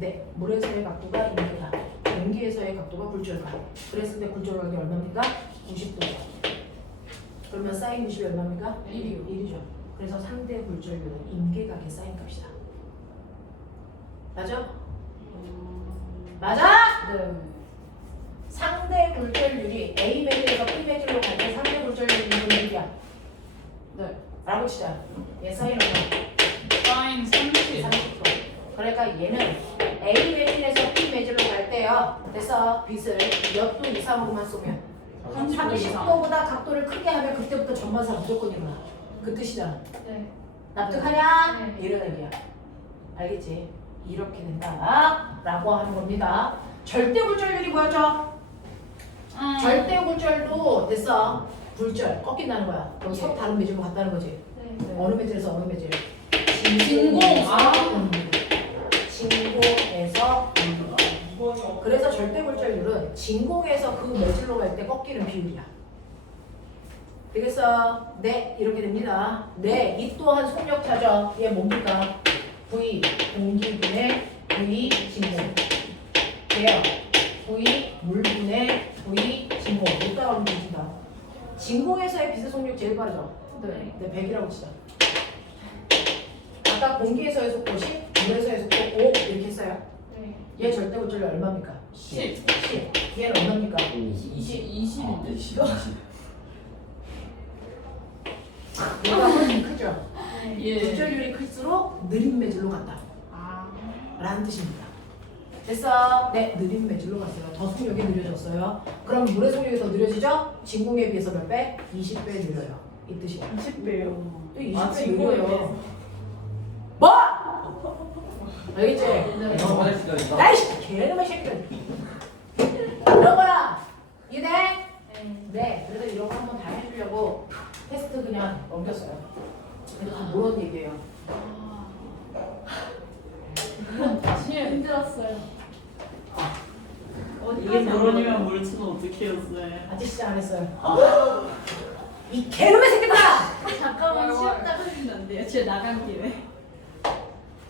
네, 물에서의 각도가 임계각, 공기에서의 각도가 굴절각. 그랬을 때 굴절각이 얼마입니까? 90도죠. 그러면 사인 90이 얼마입니까? 1이요. 1이죠. 그래서 상대 굴절률은 임계각의 사인 값이다. 맞아? 맞아? 네. 상대 굴절률이 A 매질에서 B 매질로 갈 때 상대 굴절률이 무슨 얘기야? 네. 라고 치자. 얘 사인 얼마? 사인 30. 30도. 그러니까 얘는 A 매질에서 B 매질로 갈 때요. 그래서 빛을 몇 도 이상으로만 쏘면 30도 이상. 30도보다 각도를 크게 하면 그때부터 전반사 무조건 일어나. 그 뜻이잖아. 네. 납득하냐? 네. 이런 얘기야. 알겠지? 이렇게 된다. 라고 하는 겁니다. 절대 굴절률이 뭐였죠? 절대 굴절도 됐어. 굴절 꺾인다는 거야. 그럼 서로 다른 매질로 갔다는 거지. 네. 어느 매질에서 어느 매질? 진공. 아. 진공에서 공기. 그래서 절대골절률은 진공에서 그 매질로 갈 때 꺾이는 비율이야. 되겠어? 네, 이렇게 됩니다. 네, 이 또한 속력차죠. 얘 뭡니까? V 공기분의 V 진공. 돼요. V 물분의 V 진공. 이따가 하면 됩니다. 진공에서의 비스 속력 제일 빠르죠? 네. 네, 100이라고 치자. 아까 공기에서의 속도 10, 물에서의 속도 5 이렇게 했어요. 네. 얘 절대골절률 얼마입니까? 10. 10. 얘는 얼마입니까? 20인데. 20. 얘가 훨씬 크죠? 예. 골절률이 클수록 느린 매질로 간다. 아. 라는 뜻입니다. 됐어? 네, 느린 매질로 갔어요. 더 속력이 느려졌어요. 그럼 물의 속력이 더 느려지죠? 진공에 비해서 몇 배? 20배 느려요. 이 뜻이야. 20배요. 또 20배 아, 진공에 느려요. 비해서. 뭐? 알겠지? 정말 시간이다. 아이씨, 개놈의 새끼들. 이런 거야. 이해돼? 네. 그래서 이런 거 한번 다 해주려고 테스트 그냥 넘겼어요. 그래서 다 모르는 얘기예요. 다시 해. 힘들었어요. 이게 물론이면 물치는 어떻게 해요, 쌤? 아직 시작 안 했어요. 이 개놈의 새끼들아! 잠깐만 쉬었다 흐르면 안 돼요. 제 나간 길에.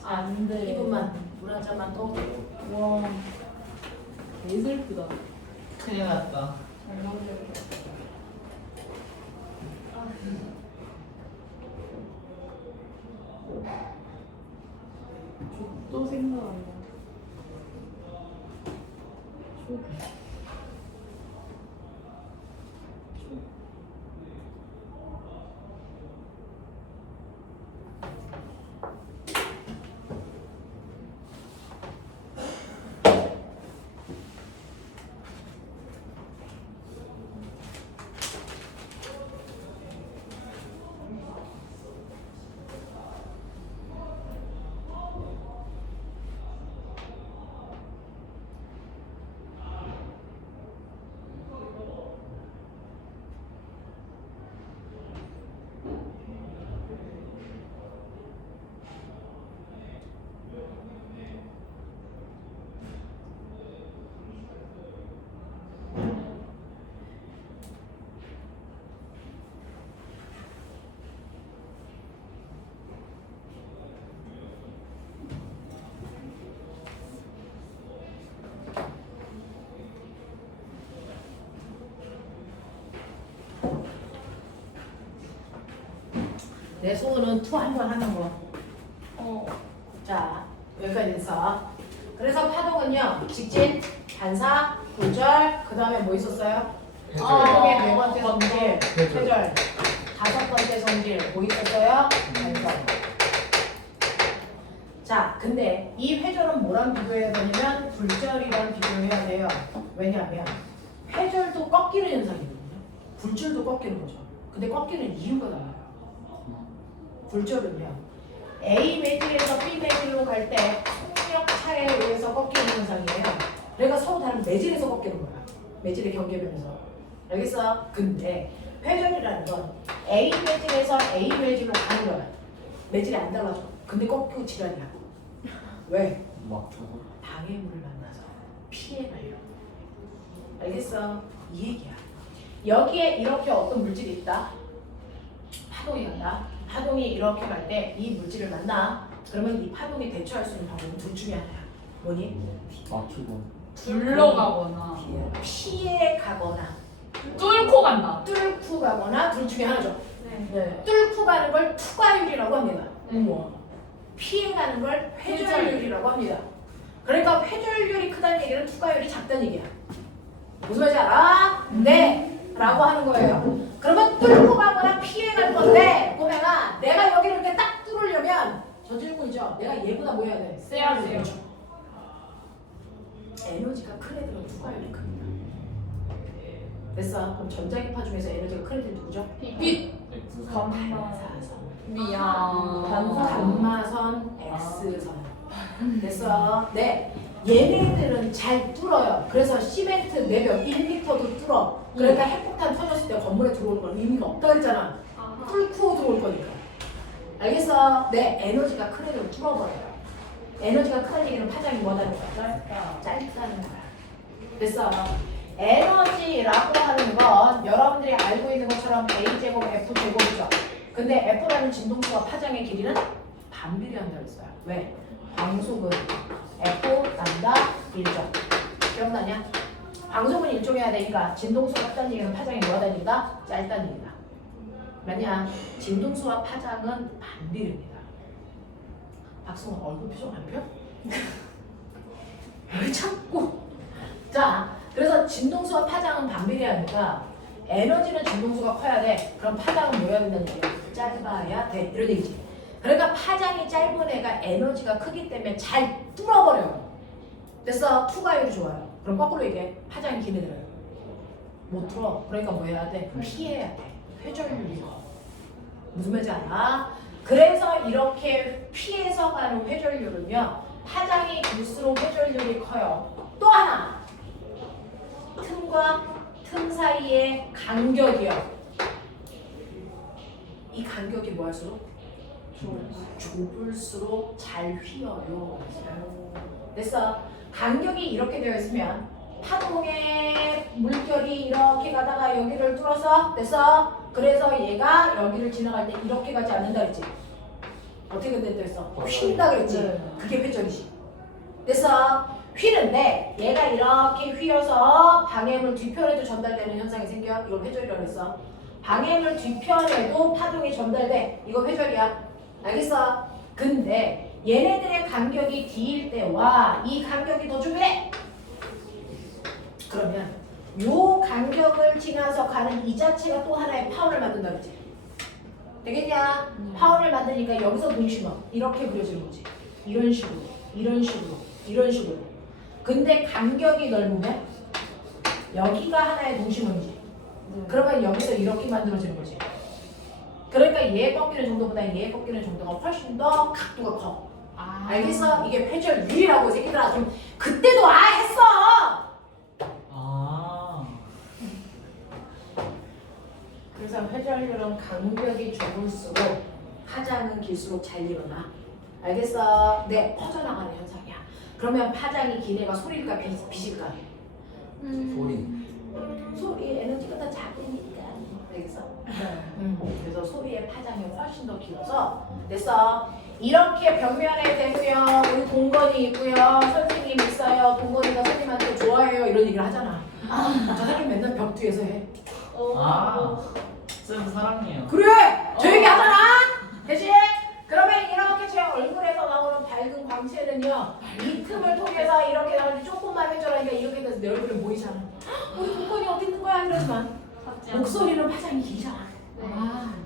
안 돼. 2분만 물 한 잔만 더. 와. 개 슬프다. 큰일 났다. 잘 나오려고. 또 생각난다. 내 소원은 투 한 번 하는 거. 어. 자, 여기까지 됐어. 그래서 파동은요, 직진, 반사, 골절, 그 다음에 뭐 있었어요? 파동의 네 번째 성질, 회절. 다섯 번째 성질, 뭐 있었어요? 반사. 자, 근데 이 회절은 뭐랑 비교해야 되냐면 굴절이랑 비교해야 돼요. 왜냐하면 회절도 꺾이는 현상이거든요. 굴절도 꺾이는 거죠. 근데 꺾이는 이유가 달라요. 굴절은요. A 매질에서 B 매질로 갈 때 속력 차에 의해서 꺾이는 현상이에요. 그러니까 서로 다른 매질에서 꺾이는 거야. 매질의 경계변에서. 알겠어? 근데 회전이라는 건 A 매질에서 A 매질로 가는 거야. 매질이 안 달라져. 근데 꺾이고 지랄이야. 왜? 막 저거. 방해물을 만나서 피해가려고. 알겠어? 이 얘기야. 여기에 이렇게 어떤 물질이 있다. 파동이 간다. 파동이 이렇게 갈 때 이 물질을 만나. 그러면 이 파동이 대처할 수 있는 방법은 둘 중에 하나야. 뭐니? 맞추고. 불러가거나 피해 가거나 뚫고 간다. 뚫고 가거나 둘 중에 하나죠. 네. 뚫고 가는 걸 투과율이라고 합니다. 피해 가는 걸 회전율이라고 합니다. 그러니까 회전율이 크다는 얘기는 투과율이 작다는 얘기야. 무슨 말인지 알아? 네! 라고 하는 거예요. 그러면 뚫고 가거나 피해 가는 건데 보면아 내가 여기를 이렇게 딱 뚫으려면 저 질문이죠. 내가 얘보다 뭐 해야 돼? 세야 돼요. 그렇죠. 에너지가 큰 애들은 투과율이 큽니다. 됐어. 그럼 전자기파 중에서 에너지가 큰 애들이 누구죠? 빛. 반사선. 미안. 감마선, X선. 됐어. 네. 얘네들은 잘 뚫어요. 그래서 시멘트 내벽 1m도 뚫어. 그러니까 핵폭탄 터졌을 때 건물에 들어오는 건 의미가 없다 그랬잖아. 뚫고 들어올 거니까. 알겠어? 네. 에너지가 큰 애들은 뚫어버려요. 에너지가 큰 얘기는 파장이 뭐하다는 거야? 짧다는 거야. 됐어. 에너지라고 하는 건 여러분들이 알고 있는 것처럼 A제곱 F제곱이죠. 근데 F라는 진동수와 파장의 길이는 반비례한다고 했어요. 왜? 광속은 F 남다 1죠. 기억나냐? 광속은 일종해야 되니까 진동수가 크다는 얘기는 파장이 뭐하다는 얘기다? 짧다는 얘기다. 맞냐? 진동수와 파장은 반비례입니다. 박승원 얼굴 표정 안 펴? 왜 자꾸? 자, 그래서 진동수와 파장은 반비례하니까 에너지는 진동수가 커야 돼. 그럼 파장은 뭐여야 된다는 얘기야? 짧아야 돼. 이런 얘기지. 그러니까 파장이 짧은 애가 에너지가 크기 때문에 잘 뚫어버려요. 됐어? 투과율이 좋아요. 그럼 거꾸로 얘기해. 파장이 긴 애들은 못 뚫어. 그러니까 뭐 해야 돼? 피해야 돼. 회전율이 커. 무슨 말인지 알아? 그래서 이렇게 피해서 가는 회전율은요. 파장이 길수록 회전율이 커요. 또 하나. 틈과 틈 사이의 간격이요. 이 간격이 뭐 할수록? 좁을수록 잘 휘어요. 됐어? 간격이 이렇게 되어 있으면 파동의 물결이 이렇게 가다가 여기를 뚫어서 됐어? 그래서 얘가 여기를 지나갈 때 이렇게 가지 않는다 그랬지? 어떻게 된다 그랬어? 휜다 그랬지? 그게 회전이지. 됐어? 휘는데 얘가 이렇게 휘어서 방해물 뒤편에도 전달되는 현상이 생겨. 이걸 회전이라고 했어. 방해물 뒤편에도 파동이 전달돼. 이거 회전이야. 알겠어? 근데 얘네들의 간격이 D일 때와 이 간격이 더 중요해. 그러면 요 간격을 지나서 가는 이 자체가 또 하나의 파워를 만든다 그랬지? 되겠냐? 파워를 만드니까 여기서 동심어 이렇게 그려지는 거지. 이런 식으로, 이런 식으로, 이런 식으로. 근데 간격이 넓으면 여기가 하나의 동심원이지. 그러면 여기서 이렇게 만들어지는 거지. 그러니까 얘 꺾이는 정도보다 얘 꺾이는 정도가 훨씬 더 각도가 커. 알겠어? 이게 회전율이라고 새끼들아. 좀 그때도 했어. 그래서 회전율은 간격이 좁을수록 파장은 길수록 잘 일어나. 알겠어? 네, 퍼져나가는 현상이야. 그러면 파장이 긴 애가 소리일까 빛일까? 소리. 소리 에너지가 더 작으니까. 알겠어? 그래서 소리의 파장이 훨씬 더 길어서 됐어. 이렇게 벽면에 대고요. 우리 동건이 있고요. 선생님 있어요. 동건이가 선생님한테 좋아해요. 이런 얘기를 하잖아. 저 사람 맨날 벽 뒤에서 해. 쌤 사랑해요. 그래! 저 얘기 하잖아! 대신 그러면 이렇게 제 얼굴에서 나오는 밝은 광채는요. 이 틈을 통해서 이렇게 나오는데 조금만 해줘라니까 이렇게 돼서 내 얼굴에 보이잖아. 우리 동건이 어디 있는 거야? 이러지만 목소리는 파장이 길잖아.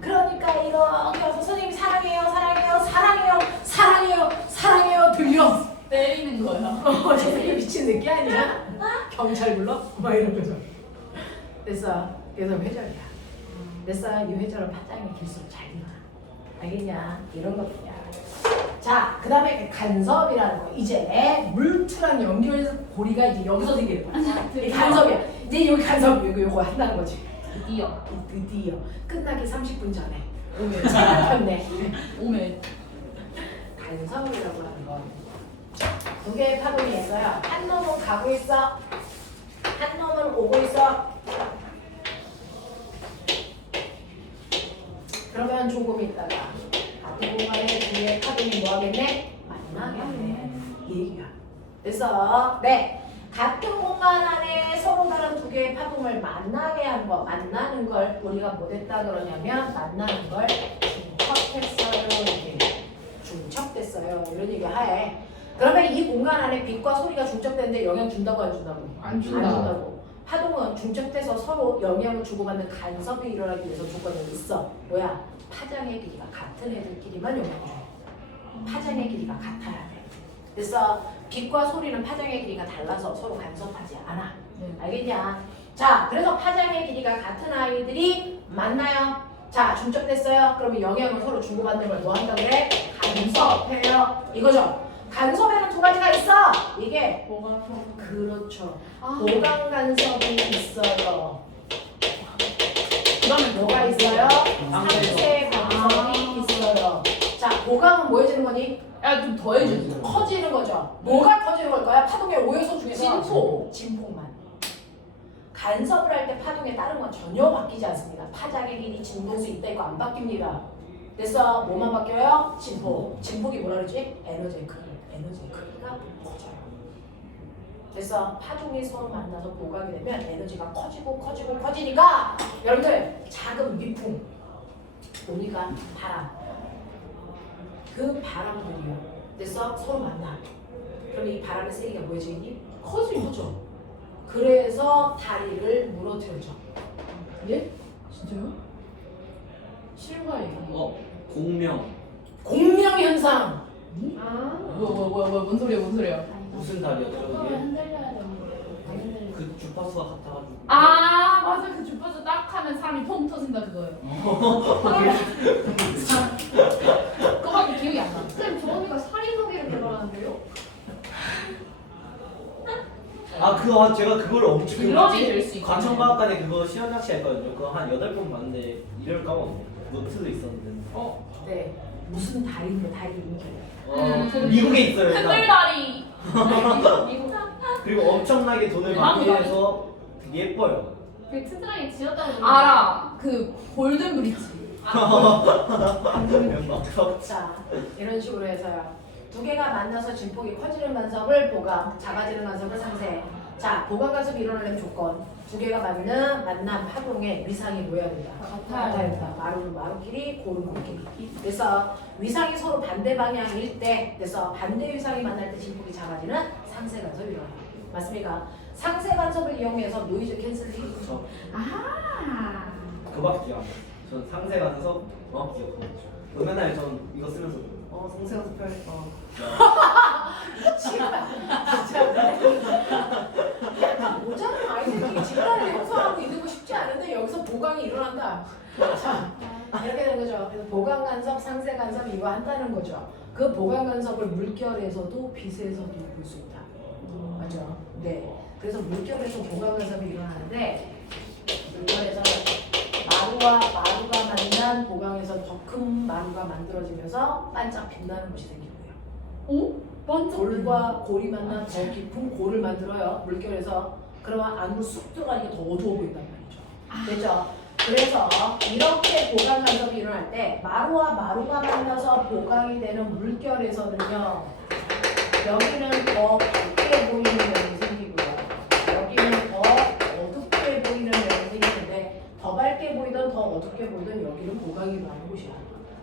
그러니까 이렇게 와서 선생님 사랑해요, 사랑해요, 사랑해요, 사랑해요, 사랑해요 들려. 때리는 거야. 저 새끼 미친 느낌 아니야? 경찰 불러? 막 이런 거죠. 됐어. 그래서 회전이야. 됐어. 이 회전은 파장이 길수록 잘 일어나. 알겠냐? 이런 것들이야. 자, 그 다음에 간섭이라는 거. 이제 물투랑 연결해서 고리가 이제 여기서 생기는 거야. 이게 간섭이야. 이제 여기 간섭 요거 한다는 거지. 드디어 끝나기 30분 전에 오면 잡혔네. 오메. 간섭이라고 하는 거. 두 개의 파동이 있어요. 한 놈은 가고 있어. 한 놈은 오고 있어. 그러면 조금 있다가 같은 공간에 두 개의 파동이 뭐 하겠네? 만나겠네. 이 얘기야. 됐어? 네. 같은 공간 안에 서로 다른 두 개의 파동을 만나게 한 거, 만나는 걸 우리가 뭐 했다 그러냐면 만나는 걸 중첩했어요. 이렇게 중첩됐어요. 이런 얘기 하에. 그러면 이 공간 안에 빛과 소리가 중첩되는데 영향 준다고 안 준다고? 안 준다. 안 준다고. 파동은 중첩돼서 서로 영향을 주고받는 간섭이 일어나기 위해서 조건이 있어. 뭐야? 파장의 길이가 같은 애들끼리만 영향을 줘. 파장의 길이가 같아야 돼. 그래서 빛과 소리는 파장의 길이가 달라서 서로 간섭하지 않아. 알겠냐? 자, 그래서 파장의 길이가 같은 아이들이 만나요. 자, 중첩됐어요. 그러면 영향을 서로 주고받는 걸 뭐 한다고 그래? 간섭해요. 이거죠. 간섭에는 두 가지가 있어. 이게 그렇죠. 보강 간섭이 있어요. 그다음에 뭐가 있어요? 상세 간섭이 있어요. 자, 보강은 뭐 해주는 거니? 좀 더해주지. 커지는 거죠. 뭐가 커지는 걸까요? 파동의 오요소 중에서 진폭. 진폭만. 간섭을 할 때 파동에 따른 건 전혀 바뀌지 않습니다. 파장의 길이, 진동수 이따 이거 안 바뀝니다. 그래서 뭐만 바뀌어요? 진폭. 진폭이 뭐라 그러지? 에너지의 크기. 에너지의 크기가 커져요. 그래서 파동이 서로 만나서 보강이 되면 에너지가 커지니까 여러분들 작은 미풍, 우리가 바람, 그 바람들이요. 그래서 서로 만나. 그럼 이 바람의 세기가 뭐해지니? 커지죠. 그래서 다리를 무너뜨려줘. 예? 진짜요? 실화 얘기. 공명. 공명 현상. 아. 뭐야 뭔 소리야? 무슨 다리였죠 조금은 이게? 흔들려야 됩니다. 안 흔들리면 그 주파수가 같아가지고. 아 맞아 그 주파수 딱 하면 사람이 펑 터진다 그거예요. 그거밖에 기억이 안 나. 쌤, 조원이가 사리소비를 개발하는데요? 제가 그걸 엄청 드럼이 될 수 있겠네. 관천과학관에 그거 시험 장치 했거든요. 그거 한 8번 봤는데 이럴 까먹었네. 노트도 있었는데. 네. 무슨 다리인데 다리 미국에 있어요. 일단. 흔들다리. 그리고 엄청나게 돈을 많이 내서 되게 예뻐요. 되게 튼튼하게 지었다고 그러는데. 알아. 그 골든 브릿지. 자, 이런 식으로 해서요. 두 개가 만나서 진폭이 커지는 간섭을 보강, 작아지는 간섭을 상쇄. 자, 보강 간섭이 일어나려면 조건. 두 개가 만난 파동의 위상이 뭐여야 된다? 같아야 된다. 마루끼리, 고루끼리. 그래서 위상이 서로 반대 방향일 때, 그래서 반대 위상이 만날 때 진폭이 작아지는 상쇄 간섭이 일어나요. 맞습니까? 상쇄 간섭을 이용해서 노이즈 캔슬링. 그렇죠. 아. 그밖에 기억 안 나요. 전 상세 가서 정확히 기억하고 있죠. 맨날 전 이거 쓰면서 상쇄 간섭 별. 야, 모자는 아이들이 집단을 형성하고 있는 거 쉽지 않은데 여기서 보강이 일어난다. 자, 이렇게 되는 거죠. 그래서 보강 간섭, 상쇄 간섭 이거 한다는 거죠. 그 보강 간섭을 물결에서도 빛에서도 볼 수 있다. 맞죠? 네. 그래서 물결에서 보강 간섭이 일어나는데 물결에서 마루가 만난 보강에서 더 큰 마루가 만들어지면서 반짝 빛나는 곳이 생기는 거예요. 오? 반짝. 골과 골이 만난 더 깊은 골을 만들어요. 물결에서. 그러면 안으로 쑥 들어가니까 더 어두워 보인단 말이죠. 됐죠? 그래서 이렇게 보강 간섭이 일어날 때 마루와 마루가 만나서 보강이 되는 물결에서는요. 여기는 더 밝게 보이는 면이 생기고요. 여기는 더 어둡게 보이는 면이 생기는데 더 밝게 보이든 더 어둡게 보이든 여기는 보강이 일어나는 곳이야.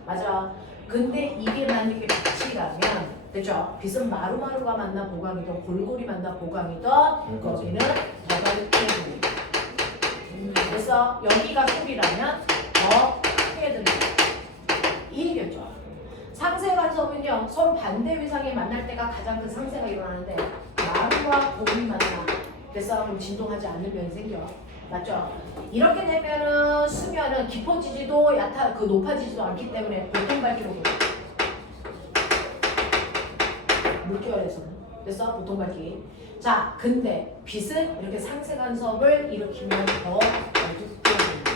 맞아. 근데 이게 만약에 빛이 가면 됐죠? 빛은 마루마루가 만나 보강이든 골골이 만나 보강이든 거기는 더 밝게 보인다. 그래서 여기가 소리라면 더 크게 듭니다. 이해겠죠? 상쇄 간섭은요 서로 반대 위상이 만날 때가 가장 큰 상쇄가 일어나는데 마루와 골이 만나 그래서 그럼 진동하지 않는 면이 생겨. 맞죠? 이렇게 되면은 수면은 깊어지지도 높아지지도 않기 때문에 보통 밝기로 보여. 물결에서는. 그래서 보통 밝기. 자, 근데 빛은 이렇게 상쇄 간섭을 일으키면 더 어둡게 보입니다.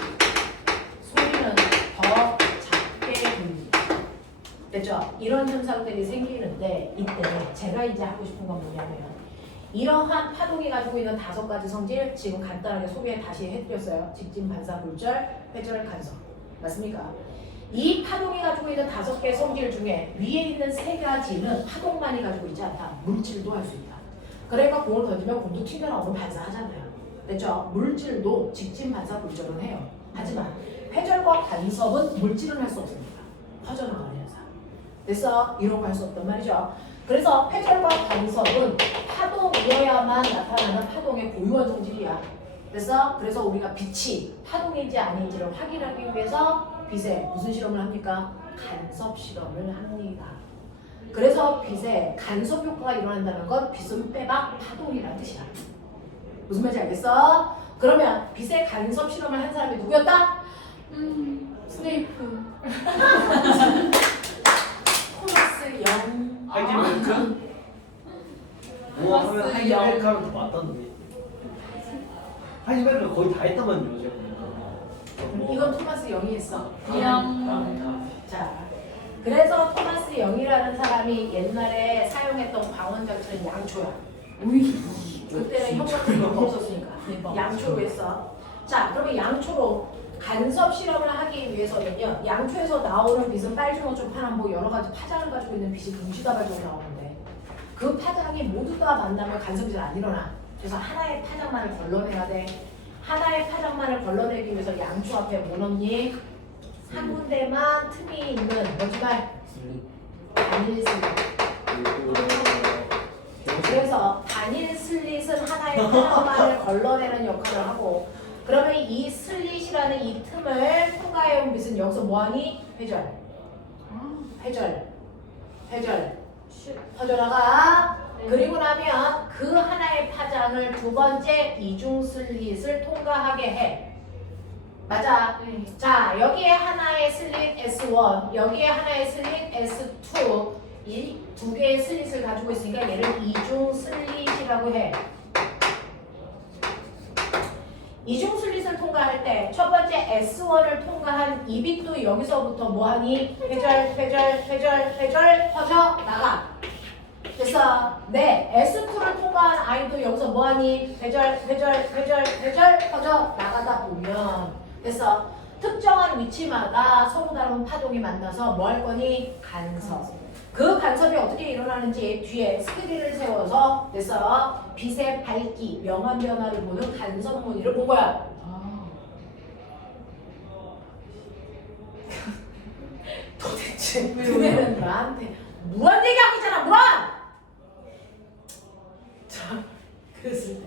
소리는 더 작게 보입니다. 됐죠? 이런 현상들이 생기는데 이때 제가 이제 하고 싶은 건 뭐냐면 이러한 파동이 가지고 있는 5가지 성질 지금 간단하게 소개 다시 해드렸어요. 직진, 반사, 굴절, 회절, 간섭. 맞습니까? 이 파동이 가지고 있는 5개 성질 중에 위에 있는 3가지는 파동만이 가지고 있지 않다. 물질도 할 수 있다. 그러니까 공을 던지면 공도 튕겨나오면 반사하잖아요. 됐죠? 물질도 직진, 반사, 굴절은 해요. 하지만 회절과 간섭은 물질은 할 수 없습니다. 퍼져나가는 현상. 그래서 이런 거 할 수 없단 말이죠. 그래서 회절과 간섭은 파동이어야만 나타나는 파동의 고유한 성질이야. 그래서 우리가 빛이 파동인지 아닌지를 확인하기 위해서 빛에 무슨 실험을 합니까? 간섭 실험을 합니다. 그래서 빛에 간섭 효과가 일어난다는 건 빛은 빼박 파동이라는 뜻이야. 무슨 말인지 알겠어? 그러면 빛의 간섭 실험을 한 사람이 누구였다? 스네이프. 토마스 영. 하이젠베르크? 우와 하면 토마스 하이젠베르크 영. 하면 더 맞다는데. 하이젠베르크 거의 다 했다만요 제가 보니까. 이건 토마스 영이 했어. 영. 자, 그래서 토마스 영이라는 사람이 옛날에 사용했던 광원 장치는 양초야. 그때는 형 같은 거 없었으니까. 대박. 양초로 했어. 자, 그러면 양초로 간섭 실험을 하기 위해서는요. 양초에서 나오는 빛은 빨주노초, 파란 뭐 여러 가지 파장을 가지고 있는 빛이 동시다발적으로 나오는데 그 파장이 모두 다 만나면 간섭이 잘 안 일어나. 그래서 하나의 파장만을 걸러내야 돼. 하나의 파장만을 걸러내기 위해서 양초 앞에 뭐 넣니? 한 군데만 틈이 있는 뭐지만 단일 슬릿. 그래서 단일 슬릿은 하나의 파장만을 걸러내는 역할을 하고 그러면 이 슬릿이라는 이 틈을 통과해온 빛은 여기서 뭐하니? 회절. 퍼져나가. 그리고 나면 그 하나의 파장을 두 번째 이중 슬릿을 통과하게 해. 맞아. 자, 여기에 하나의 슬릿 S1, 여기에 하나의 슬릿 S2, 이 두 개의 슬릿을 가지고 있으니까 얘를 이중 슬릿이라고 해. 이중 슬릿을 통과할 때 첫 번째 S1을 통과한 이 빛도 여기서부터 뭐하니? 회절 퍼져 나가. 그래서 네, S2를 통과한 아이도 여기서 뭐하니? 회절 퍼져 나가다 보면 그래서 특정한 위치마다 서로 다른 파동이 만나서 뭐 할 거니? 간섭. 그 간섭이 어떻게 일어나는지 뒤에 스크린을 세워서 그래서 빛의 밝기, 명암 변화를 보는 간섭 무늬를 본 거야. 도대체 그네는 나한테 무한 얘기하고 있잖아, 무한! 자, 그랬을 때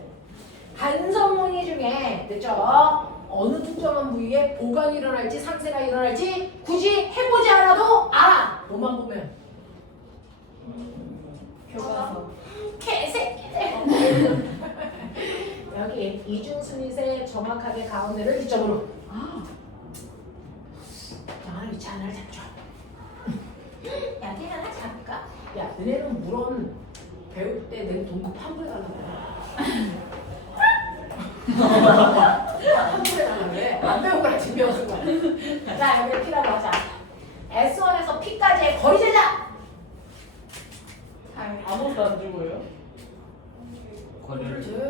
간섭 무늬 중에 됐죠? 어느 특정한 부위에 보강이 일어날지 상쇄가 일어날지 굳이 해보지 않아도 알아. 너만 보면 교과서. 개새끼들. 여기 이중 슬릿의 정확하게 가운데를 기점으로. 하나 위치 하나를 잡죠. 야, 걔 하나 잡을까? 야, 너네는 물론 배울 때 내 돈도 환불해 달라고 해. 환불해 달라고 해. 안 배운 거랑 지금 배웠을 거야. 자, 여기 P라고 하자. S1에서 P까지의 거리 제작. 아무것도 안 주고요.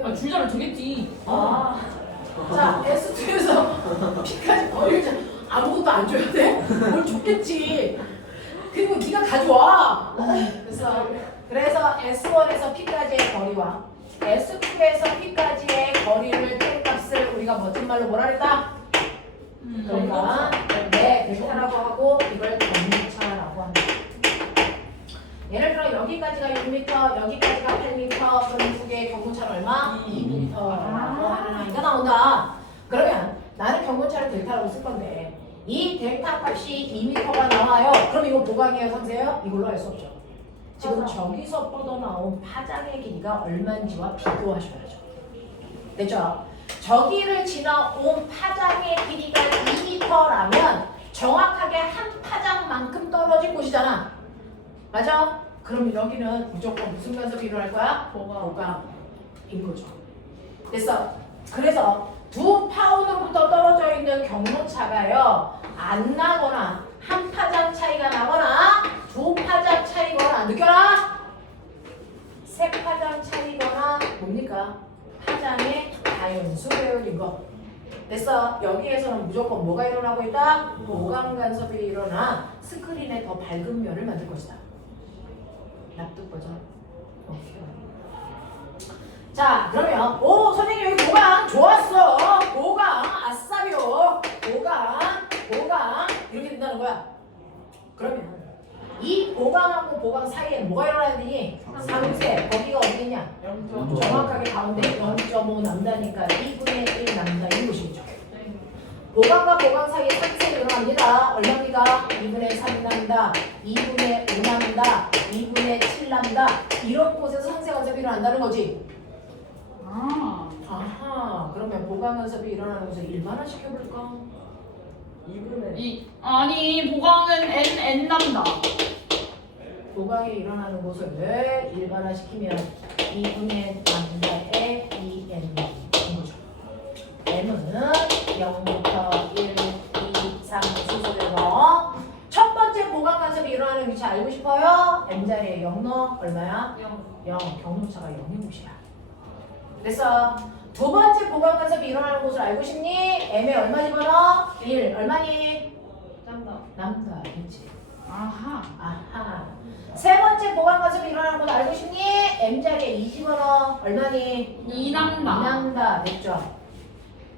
아 줄자를 주겠지. 자, S2에서 P까지 거리를 자. 아무것도 안 줘야 돼? 뭘 줬겠지. 그리고 네가 가져와. 그래서 S1에서 P까지의 거리와 S2에서 P까지의 거리를 뗀 값을 우리가 멋진 말로 뭐라 그랬다? 그러니까 델타라고 하고 이걸 경차라고 합니다. 예를 들어 여기까지가 6m, 여기까지가 8m, 그럼 두 개의 경고차는 얼마? 2m라고 하는 아이가 나온다. 그러면 나는 경고차를 델타라고 쓸 건데 이 델타 값이 2m가 나와요. 그럼 이거 보강이에요, 상세요? 이걸로 할 수 없죠. 지금 저기서 뻗어나온 파장의 길이가 얼마인지와 비교하셔야죠. 됐죠? 저기를 지나온 파장의 길이가 2m라면 정확하게 한 파장만큼 떨어진 곳이잖아. 맞아? 그럼 여기는 무조건 무슨 간섭이 일어날 거야? 보강인 거죠. 됐어. 그래서 두 파운드로부터 떨어져 있는 경로차가요. 안 나거나 한 파장 차이가 나거나 두 파장 차이거나 느껴라? 세 파장 차이거나 뭡니까? 파장의 다연수 배열인 거. 됐어. 여기에서는 무조건 뭐가 일어나고 있다? 보강 간섭이 일어나 스크린에 더 밝은 면을 만들 것이다. 납득 버전. 오케이. 자, 그러면 오 선생님 여기 보강 좋았어. 보강 아싸비오. 보강 이렇게 된다는 거야. 그러면 이 보강하고 보강 사이에 뭐가 일어나야 되니? 상쇄. 거기가 어디냐? 정확하게 가운데 0.5 남다니까 2분의 1 남다인 곳이죠. 보강과 보강 사이에 상쇄가 일어납니다. 얼마입니까? 2분의 3 남다, 2분의 5 남다, 2분의 7 남다. 이런 곳에서 상쇄 간섭이 일어난다는 거지. 아하. 그러면 보강 간섭이 일어나는 곳을 일반화 시켜볼까? 2분의 아니 보강은 n 남다. 보강이 일어나는 곳을 일반화 시키면 2분의 남다의 2n인 거죠. n은 0부터 1, 2, 3 순서대로 첫 번째 보강 간섭이 일어나는 위치 알고 싶어요? n자리에 0 넣어. 얼마야? 0. 경로차가 0인 곳이야. 그래서 두 번째 보강 간섭이 일어나는 곳을 알고 싶니? m에 얼마 집어넣어? 1. 얼마니? 짱다. 남다. 그렇지. 아하. 아하. 세 번째 보강 간섭이 일어나는 곳을 알고 싶니? m자리에 2 집어넣어. 얼마니? 이남다. 남다. 됐죠?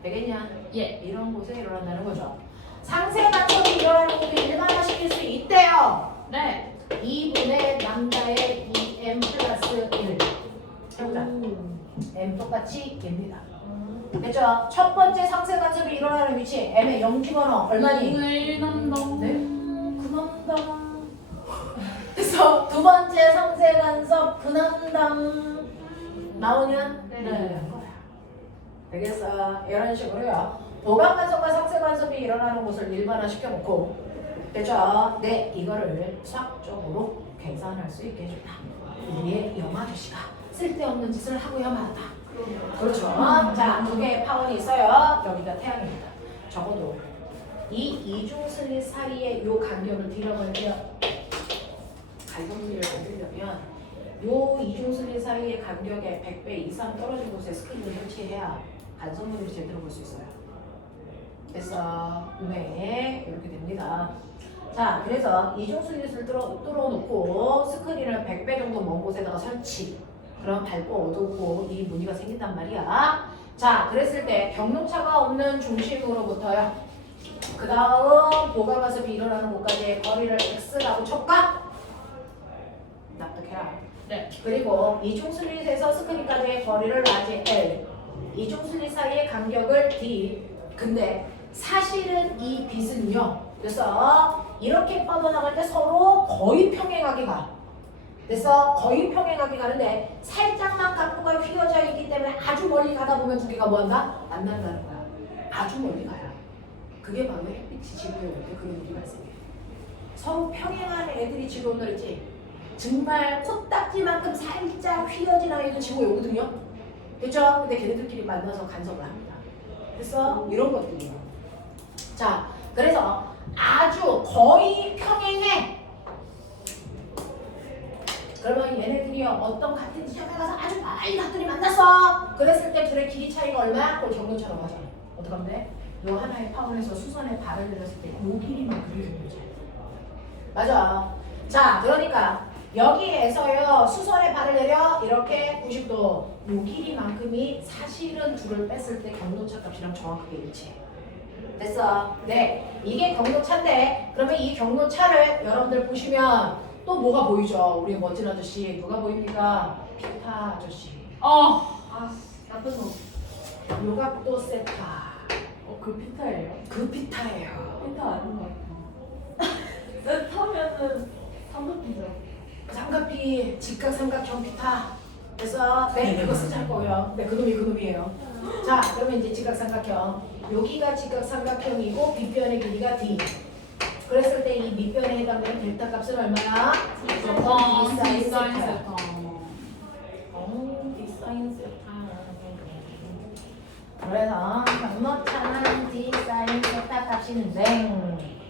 되겠냐? 예. 이런 곳에 일어난다는 거죠. 상세 간섭이 일어나는 곳을 일반화시킬 수 있대요. 네. 2분의 남자의 2m 플러스 1. 해보자. m 똑같이 됩니다. 됐죠? 첫 번째 상세 간섭이 일어나는 위치 m에 0 집어넣어. 얼마니? 2을 남다. 네. 그만다. 그래서 두 번째 상세 간섭 분함당 나오냐? 네. 되겠어. 이런 식으로요. 보강 간섭과 상세 간섭이 일어나는 곳을 일반화 시켜놓고, 됐죠? 네, 이거를 수학적으로 계산할 수 있게 해준다. 우리의 영아 아저씨가 쓸데없는 짓을 하고야 말았다. 그렇죠. 자, 두 개의 파원이 있어요. 여기가 태양입니다. 적어도 이 이중슬리 사이에 요 간격을 들여볼게요. 간섭률을 만들려면 요 이중슬리 사이의 간격에 100배 이상 떨어진 곳에 스크린을 설치해야 간섭률을 제대로 볼 수 있어요. 그래서 네, 이렇게 됩니다. 자, 그래서 이중슬릿을 뚫어놓고 스크린을 100배 정도 먼 곳에다가 설치. 그럼 밝고 어둡고 이 무늬가 생긴단 말이야. 자, 그랬을 때 경로차가 없는 중심으로부터요. 그 다음 보강 간섭이 일어나는 곳까지의 거리를 x라고 쳤까? 납득해라. 네. 그리고 이중슬릿에서 스크린까지의 거리를 라지 L. 이중슬릿 사이의 간격을 D. 근데 사실은 이 빛은요. 그래서 이렇게 뻗어나갈 때 서로 거의 평행하게 가. 그래서 거의 평행하게 가는데 살짝만 각도가 휘어져 있기 때문에 아주 멀리 가다 보면 두 개가 뭐한다? 만난다는 거야. 아주 멀리 가요. 그게 바로 햇빛이 지구에 올 때 그런 일이 발생해요. 서로 평행한 애들이 지구 온다 그랬지? 정말 코딱지만큼 살짝 휘어진 아이도 지구에 오거든요. 그렇죠? 근데 걔네들끼리 만나서 간섭을 합니다. 그래서 이런 것들이에요. 자, 그래서 아주 거의 평행해. 그러면 얘네들이 어떤 같은 지점에 가서 아주 많이 각들이 만났어. 그랬을 때 둘의 길이 차이가 얼마야? 그걸 경로처럼 하잖아. 어떡하면 돼? 요 하나의 파원에서 수선에 발을 내렸을 때 요 길이만 그리 경로 차이. 맞아. 자, 그러니까 여기에서요 수선에 발을 내려 이렇게 90도 요 길이만큼이 사실은 둘을 뺐을 때 경로차 값이랑 정확하게 일치해. 됐어. 네, 이게 경로차인데 그러면 이 경로차를 여러분들 보시면 또 뭐가 보이죠? 우리 멋진 아저씨 누가 보입니까? 피타 아저씨. 아, 나쁜 놈. 요각도 세타. 그 피타예요? 그 피타예요. 피타 아닌 것 같아요. 네, 타면은 삼각피죠. 삼각피, 직각삼각형 피타. 그래서 네, 그거 쓰자 거예요. 네, 그놈이에요. 자, 그러면 이제 직각삼각형. 여기가 직각삼각형이고 빗변의 길이가 D. 그랬을 때 이 밑변에 해당되는 델타 값은 얼마야? D 사인 세타야. D 사인 세타. 그래서 경로차는 D 사인 세타 값인데,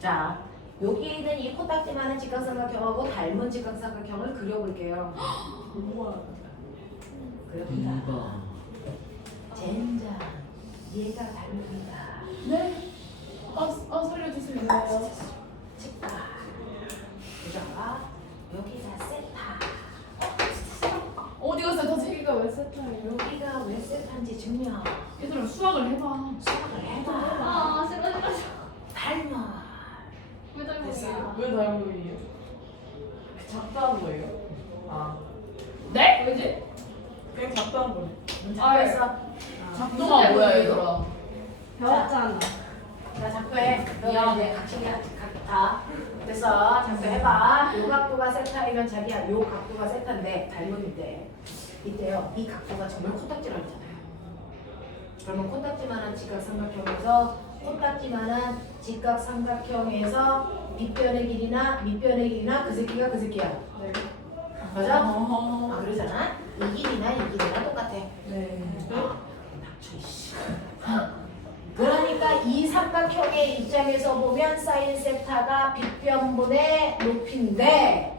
자, 여기 있는 이 코딱지만한 직각삼각형하고 닮은 직각삼각형을 그려볼게요. 그려본다. 젠장, 얘가 다릅니다. 네. 살려주세요. 책다. 그죠? 여기가 세타. 어디가 세타지? 여기가 왜 세타예요? 여기가 왜 세타인지 증명. 얘들아 수학을 해봐. 수학을 해봐. 아, 싫어. 닮아. 왜 됐어. 닮았어요? 왜 닮음이에요? 작다는 거예요? 아, 네? 왜지? 그냥 작다는 거예요. 작도했어. 작동아 뭐야 얘들아? 배웠잖아. 자, 작도해. 미안해. 각식이야. 다. 그래서 작도해봐. 요 각도가 세타이면 자기야 요 각도가 세타인데 닮음인데 이때요. 이 각도가 정말 코딱지라고 했잖아요. 그러면 코딱지만한 직각삼각형에서 코딱지만한 직각삼각형에서 밑변의 길이나 밑변의 길이나 그 새끼가 그 새끼야. 네. 맞아? 아, 그러잖아. 이 길이나 이 길이나 똑같아. 네. 닥쳐 이씨. 그러니까 이 삼각형의 입장에서 보면 사인 세타가 빗변분의 높이인데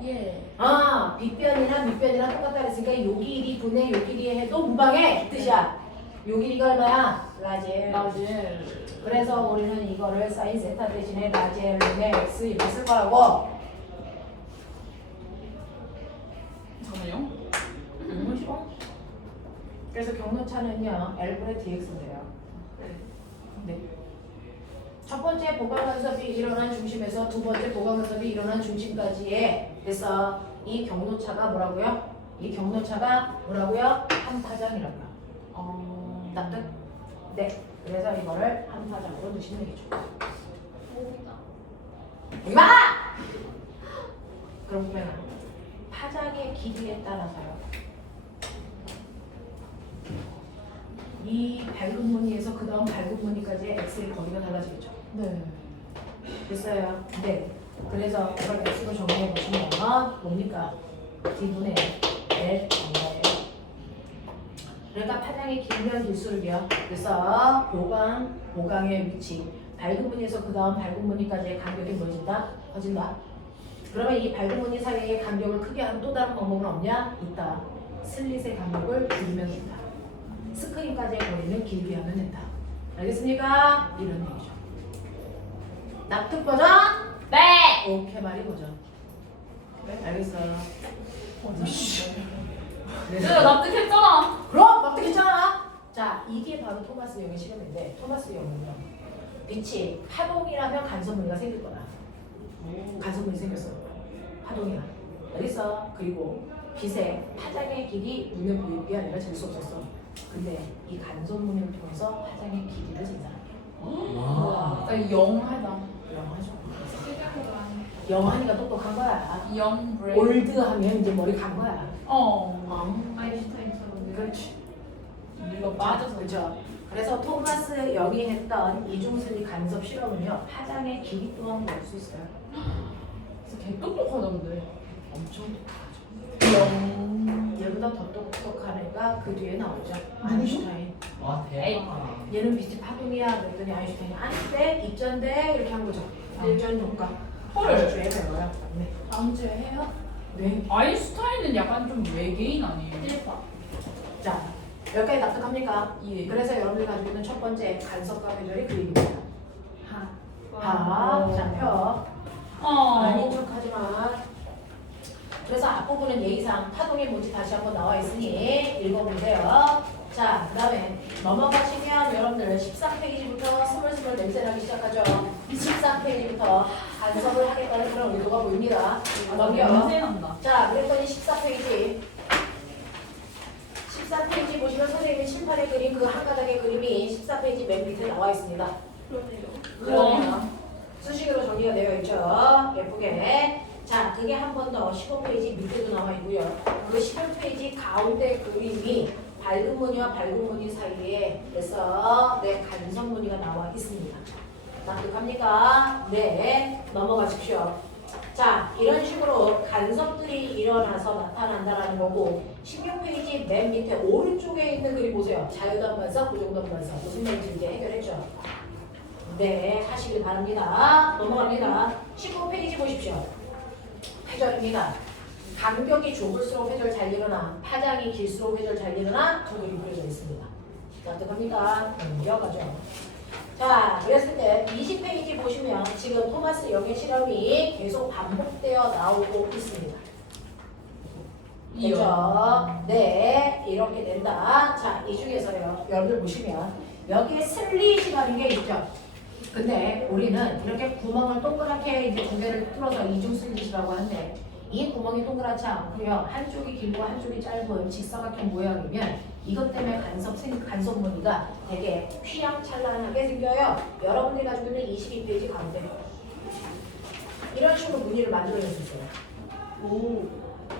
빗변이나 밑변이나 똑같다 그랬으니까 요 길이 분의 요 길이 해도 무방해 이 뜻이야. 요 길이가 얼마야? 라지. 라젤. 그래서 우리는 이거를 사인 세타 대신에 라지 L분의 X 이렇게 쓸 거라고. 잠깐만요. 너무 싫어? 그래서 경로차는요 L분의 DX인데요. 네. 첫 번째 보강간섭이 일어난 중심에서 두 번째 보강간섭이 일어난 중심까지의 그래서 이 경로차가 뭐라고요? 이 경로차가 뭐라고요? 한 파장이라고요. 납득? 네. 그래서 이거를 한 파장으로 넣으시면 되겠죠. 오이다. 여기 봐! 그럼 보면 파장의 길이에 따라서요. 이 밝은 무늬에서 그 다음 밝은 무늬까지의 x의 거리가 달라지겠죠. 네. 됐어요. 네. 그래서 이걸 x로 정리해 보시면 뭡니까? D분의 L 정리해요. 그러니까 파장이 길면 길수록이요. 그래서 보강의 위치, 밝은 무늬에서 그 다음 밝은 무늬까지의 간격이 뭐진다? 커진다. 그러면 이 밝은 무늬 사이의 간격을 크게 하는 또 다른 방법은 없냐? 있다. 슬릿의 간격을 줄이면 된다. 스크린까지의 거리는 길게 하면 된다. 알겠습니까? 이런 얘기죠. 납득 버전? 네. 오케이 말이 버전. 네, 알겠어요. 내가 납득했잖아. 그럼 납득했잖아. 자, 이게 바로 토마스 영의 실험인데 토마스 영은요. 빛이 파동이라면 간섭무늬가 생길 거다. 간섭무늬 생겼어. 파동이야. 알겠어? 그리고 빛의 파장의 길이 눈에 보이는 게 아니라 잴 수 없었어. 근데 이 간섭무늬를 통해서 파장의 길이를 잰다. 와. 나 영하다. 영하죠. 영하니까 똑똑한 거야. 영 브레인. 올드 하면 이제 머리 간 거야. 아인슈타인처럼. 그렇지. 이거 빠져서. 그렇죠. 그래서 토마스 영이 했던 이중슬리 간섭 실험은요. 파장의 길이 또한 볼 수 있어요. 진짜 개 똑똑하다 근데. 엄청 똑똑하죠. 얘보다 더 똑똑한 애가 그 뒤에 나오죠. 아인슈타인. 와 대박. 얘는 빛의 파동이야. 그랬더니 아인슈타인이 아닌데 입전데 이렇게 한 거죠. 입전 효과. 헐. 다음 주에 배워요. 네. 다음 주에 해요? 네. 아인슈타인은 약간 좀 외계인 아니에요? 일파. 자, 여기까지 납득합니까? 예. 그래서 여러분들이 가지고 있는 첫 번째 간섭과 회절이 그 얘기입니다. 하. 자, 펴. 아닌 척 하지 마. 그래서 앞부분은 예의상 파동의 모지 다시 한번 나와 있으니 읽어보세요. 자, 그 다음에 넘어가시면 여러분들 13페이지부터 스물스물 냄새나기 시작하죠. 14페이지부터 간섭을 하겠다는 그런 의도가 보입니다. 넘겨. 냄새 난다. 자, 그랬더니 14페이지. 14페이지 보시면 선생님이 칠판에 그린 그 한 가닥의 그림이 14페이지 맨 밑에 나와 있습니다. 그러네요. 그러네요. 수식으로 정리가 되어 있죠. 예쁘게. 자, 그게 한 번 더 15페이지 밑에도 나와 있고요. 그 15페이지 가운데 그림이 밝은 무늬와 밝은 무늬 사이에 그래서 간섭 무늬가 나와 있습니다. 납득합니까? 네, 넘어가십시오. 자, 이런 식으로 간섭들이 일어나서 나타난다라는 거고 16페이지 맨 밑에 오른쪽에 있는 그림 보세요. 자유단반사, 고정단반사 무슨 말인지 이제 해결했죠? 네, 하시길 바랍니다. 넘어갑니다. 19페이지 보십시오. 회절입니다. 간격이 좁을수록 회절 잘 일어나, 파장이 길수록 회절 잘 일어나 두 그림 그려져 있습니다. 납득합니까? 넘겨가죠. 자, 그랬을 때 20페이지 보시면 지금 토마스 영의 실험이 계속 반복되어 나오고 있습니다. 그죠? 네, 이렇게 된다. 자, 이 중에서요, 여러분들 보시면 여기에 슬릿이라는 게 있죠. 근데 우리는 이렇게 구멍을 동그랗게 이제 두 개를 뚫어서 이중 슬릿이라고 하는데 이 구멍이 동그랗지 않고요. 한쪽이 길고 한쪽이 짧은 직사각형 모양이면 이것 때문에 간섭 무늬가 되게 휘황찬란하게 생겨요. 여러분들이 가지고 있는 22페이지 가운데 이런 식으로 무늬를 만들어낼 수 있어요.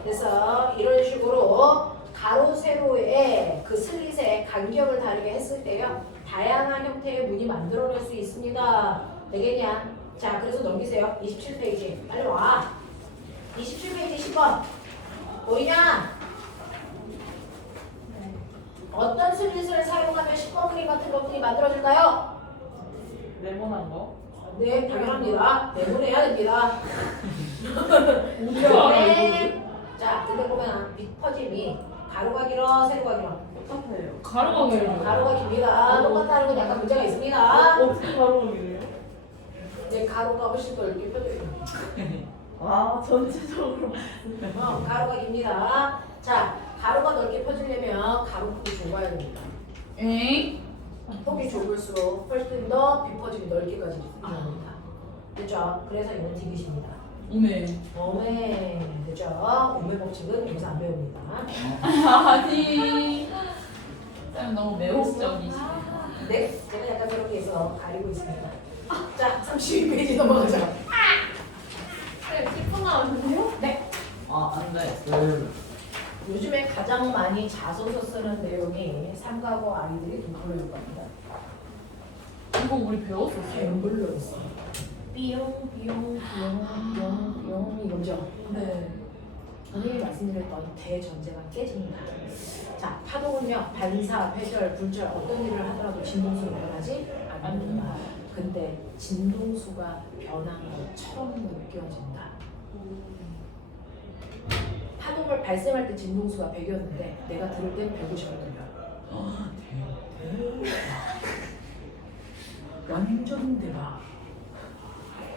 그래서 이런 식으로 가로 세로의 그 슬릿의 간격을 다르게 했을 때요. 다양한 형태의 무늬 만들어낼 수 있습니다. 되겠냐? 자, 그래서 넘기세요. 27페이지. 빨리 와. 27페이지 10번. 보이냐? 어떤 슬릿을 사용하면 10번 그림 같은 것들이 만들어질까요? 레몬한 거? 네, 당연합니다. 내보내야 됩니다. 우와. 네. 자, 근데 보면 빛 퍼짐이 가로가 길어, 세로가 길어. 똑같아요. 가루가 길죠. 가로가 깁니다. 똑같다는 건 약간 문제가 있습니다. 어떻게 가로가 길어요? 이제 가로가 훨씬 더 이렇게 펴져 있는 아 전체적으로. 가로가 깁니다. 자, 가로가 넓게 펴지려면 가로 폭이 좁아야 됩니다. 엥? 폭이 좁을수록 훨씬 더 비퍼짐이 넓게까지 일어납니다. 됐죠? 그래서 이건 디귿입니다. 오메. 오메, 됐죠? 오메 법칙은 여기서 안 배웁니다. 아니. 쌤 너무 매혹적이시네. 네, 제가 약간 그렇게 해서 가리고 있습니다. 자, 32페이지 넘어가죠. 네, 10분 나왔는데요? 네, 안 돼. 요즘에 가장 많이 자소서 쓰는 내용이 삼가고 아이들이 동물로 겁니다. 이거 우리 배웠었어요. 갬블로 있어. 삐용 삐용 삐용 삐용 삐용 이거죠. 네. 선생님이 말씀드렸던 대전제가 깨집니다. 자, 파동은요 반사, 회절, 불절 어떤 일을 하더라도 진동수로 변하지 않는다. 근데 진동수가 변한 것처럼 느껴진다. 파동을 발생할 때 진동수가 100이었는데 내가 들을 땐 150을 들려. 완전 대박.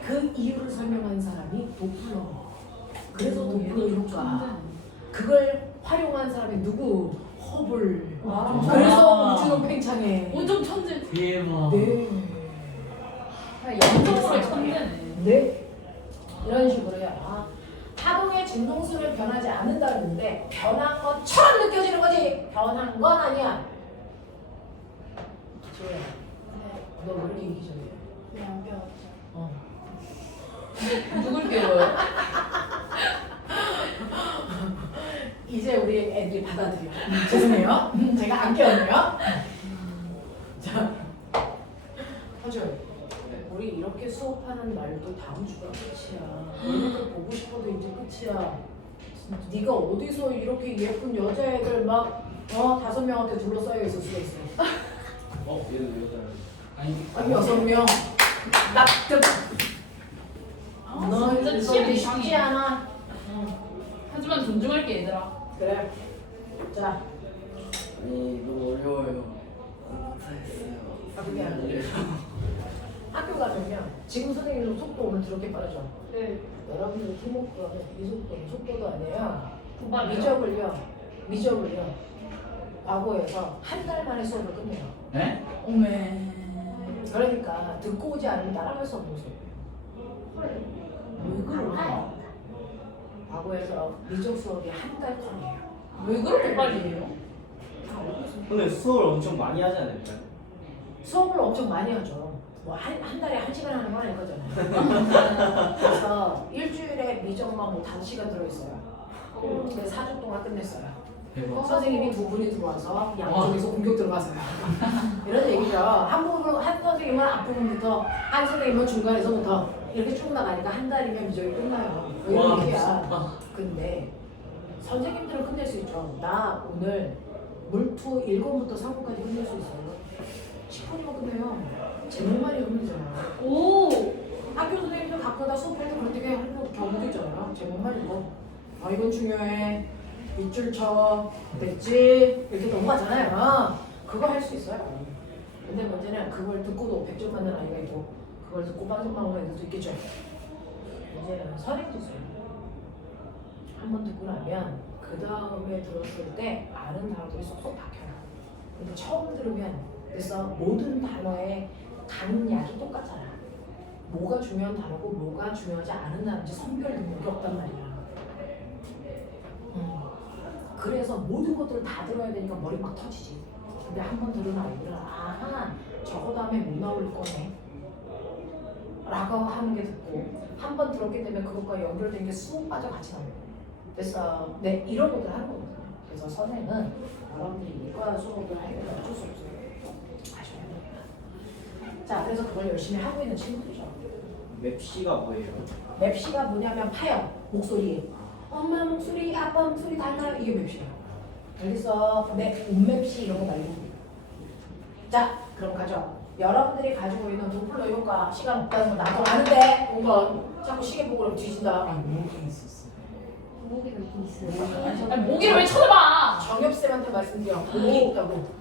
그 이유를 설명한 사람이 도플러. 그래서 도플러 효과. 그걸 활용한 사람이 누구? 허블. 아. 그래서 우주는 팽창해. 완전 천재. 대박. 네. 영적으로 천재네. 네. 이런 식으로요. 파동의 진동수는 변하지 않는다는데 변한 것처럼 느껴지는 거지. 변한 건 아니야. 조야. 너 왜 이렇게 이기적이야? 그냥 배웠죠. 어. 누굴 깨워요? 이제 우리 애들이 받아들여. 죄송해요. 제가 안 깨웠네요. 자, 허준. 우리 이렇게 수업하는 날도 다음 주가 끝이야. 너네들 보고 싶어도 이제 끝이야. 네가 어디서 이렇게 예쁜 여자애들 막 5명한테 둘러싸여 있을 수가 있어. 얘도 여자야. 아니 6명. 납득. 너 진짜 이거 취향 쉽지 이상해. 않아. 하지만 존중할게 얘들아. 그래. 자, 아니 너무 어려워요. 못하겠어요. 그게 아니에요. 학교 가면요. 지금 선생님 속도 오늘 더럽게 빠르죠? 네. 여러분들 팀워크가 이 속도도 아니에요. 도발이요? 미적을요. 과거에서 한 달 만에 수업을 끝내요. 네? 오메. 그러니까 듣고 오지 않으면 따라갈 수 없는 수업. 헐. 왜 그럴까? 과거에서 미적 수업이 한 달 컷이에요. 왜 그렇게 빨리 해요? 다 알고 있어요. 근데 수업을 엄청 많이 하지 않을까요? 수업을 엄청 많이 하죠. 뭐 한 달에 1시간 하는 건 아닐 거잖아요. 그래서 일주일에 미적만 뭐 5시간 들어있어요. 근데 4주 동안 끝냈어요. 대박. 선생님이 2분이 들어와서 양쪽에서 공격 들어가서요. 이런 얘기죠. 한 선생님은 앞부분부터, 한 선생님은 중간에서부터 이렇게 쭉 나가니까 한 달이면 미적이 끝나요. 이런 얘기야. 근데 선생님들은 끝낼 수 있죠. 나 오늘 물투 1권부터 3권까지 끝낼 수 있어요. 10분이면 끝내요. 제목만 읽으면 되잖아요. 오. 학교 선생님들 가끔 다 수업할 때 그렇게 하는 경우도 있잖아요. 제목만 읽어. 아 이건 중요해. 밑줄 쳐. 됐지? 이렇게 넘어가잖아요. 그거 할 수 있어요. 근데 문제는 그걸 듣고도 100점 받는 아이가 있고 그걸 듣고 빵점만 오는 애들도 있겠죠. 문제는 선행지수예요. 한번 듣고 나면 그 다음에 들었을 때 아는 단어들이 쏙쏙 박혀요. 근데 처음 들으면 그래서 모든 단어의 강약이 똑같잖아. 뭐가 중요한 단어고 뭐가 중요하지 않은 단어인지 선별 능력이 없단 말이야. 그래서 모든 것들을 다 들어야 되니까 머리 막 터지지. 근데 한 번 들은 아이들은 아하 저거 다음에 못 나올 거네 라고 하는 게 듣고 한 번 들었기 때문에 그것과 연결된 게 쑥 빠져 같이 나와요. 그래서 네 이런 것들 하는 거거든요. 그래서 선생은 여러분들이 이과 수업을 할 때는 어쩔 수 없어요. 아셔야 됩니다. 자 그래서 그걸 열심히 하고 있는 친구들이죠. 맵시가 뭐예요? 맵시가 뭐냐면 파요 목소리. 엄마 목소리, 아빠 목소리 달라요. 이게 맵시야. 알겠어? 네, 온맵시 이런 거 말고. 자, 그럼 가죠. 여러분들이 가지고 있는 도플러 효과 시간 없다는 건 나도 아는데 이건 자꾸 시계 보고 그러면 뒤진다. 너무 재밌었어. 목이 좀 있어요. 아니 모기를 왜 쳐다봐? 정엽쌤한테 말씀드려. 목이 있다고.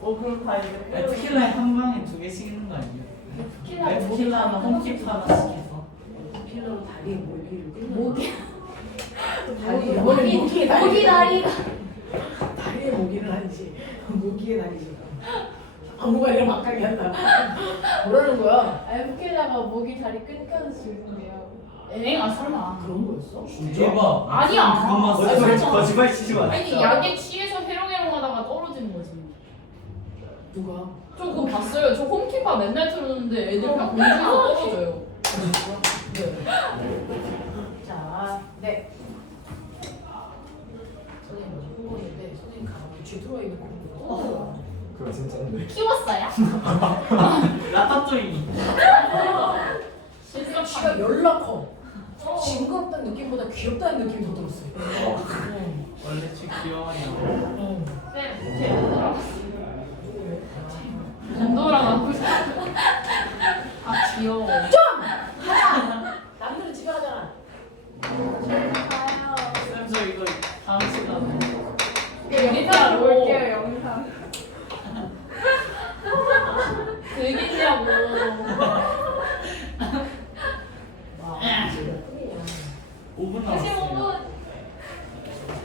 그럼 다 이제 에프킬라에 한 방에 2개씩 있는 거 아니에요? 에프킬라는 홈키프 하나씩 해서. 필러로 다리에 모기를 끌고. 목이 다리에 목이 다리가 다리에 모기를 하지. 모기에 다리지. 아무가 이런 막하게 한다. 뭐라는 거야? 에프킬라가 목이 다리 끊겨서 죽는데요. 엥? 아 설마. 그런 거였어? 대박. 아니야. 그것만 거짓말 써요. 쳐. 거짓말 치지 마. 아니 약에 취해서 해롱해롱하다가 떨어지는 거지. 누가? 저 그거 봤어요. 저 홈키파 맨날 틀었는데 애들 그냥 공중에서 떨어져요. 네. 자, 네. 선생님 어제 공부했는데 선생님 가방에 쥐 들어있는 공부가 그거 진짜인데. 키웠어요? 라타토이. 쥐가 열나 커. 징그럽다는 느낌보다 귀엽다는 느낌이 더 들었어요. 원래 쥐 귀여워요. 쌤, 제 런도랑 안고 싶어. 아 귀여워. 남들은 집에 가잖아. 쌤, 저 이거 다음 시간에. 되겠냐고. 볼게요 영상. 되겠냐고. 와, 5분 사실 남았어요.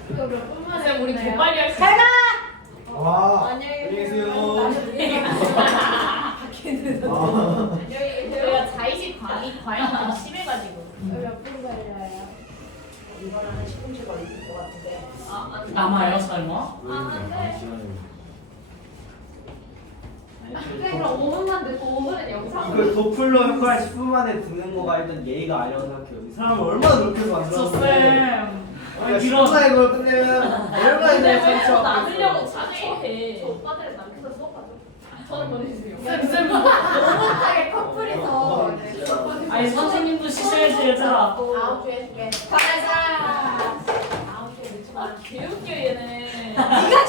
이거 몇 분만 쌤 우리 했나요? 개빨리 할 수 있어. 와. 안녕히 계세요. 나는 위에 밖에는 안녕히 계세요. 저희가 자의식 과잉이 좀 심해가지고. 몇분 걸려요? 이거는 한 10분째 걸릴 것 같은데. 남아요, 설마? 네, 그럼 5분만 듣고 5분은 영상. 이걸 도플러 효과 10분 만에 듣는 거가 일단 예의가 아니라고 생각해요. 이 사람을 얼마나 노력해서 저 만들었는데. 쌤. 우리가 10분 이런. 만에 그걸 끝내면 얼마나 근데 이제 왜 상처 저 받고 나누려고 있어요. 자제해. 오빠들은 남편도 수업하죠. 저는 보내주세요. 쌤. 오붓하게 커플이서 이제 수업하는 아니, 선생님도 쉬셔야지, 얘들아. 다음 주에 해줄게. 가자. 다음 주에 늦지 마. 아 개웃겨 얘네. 네가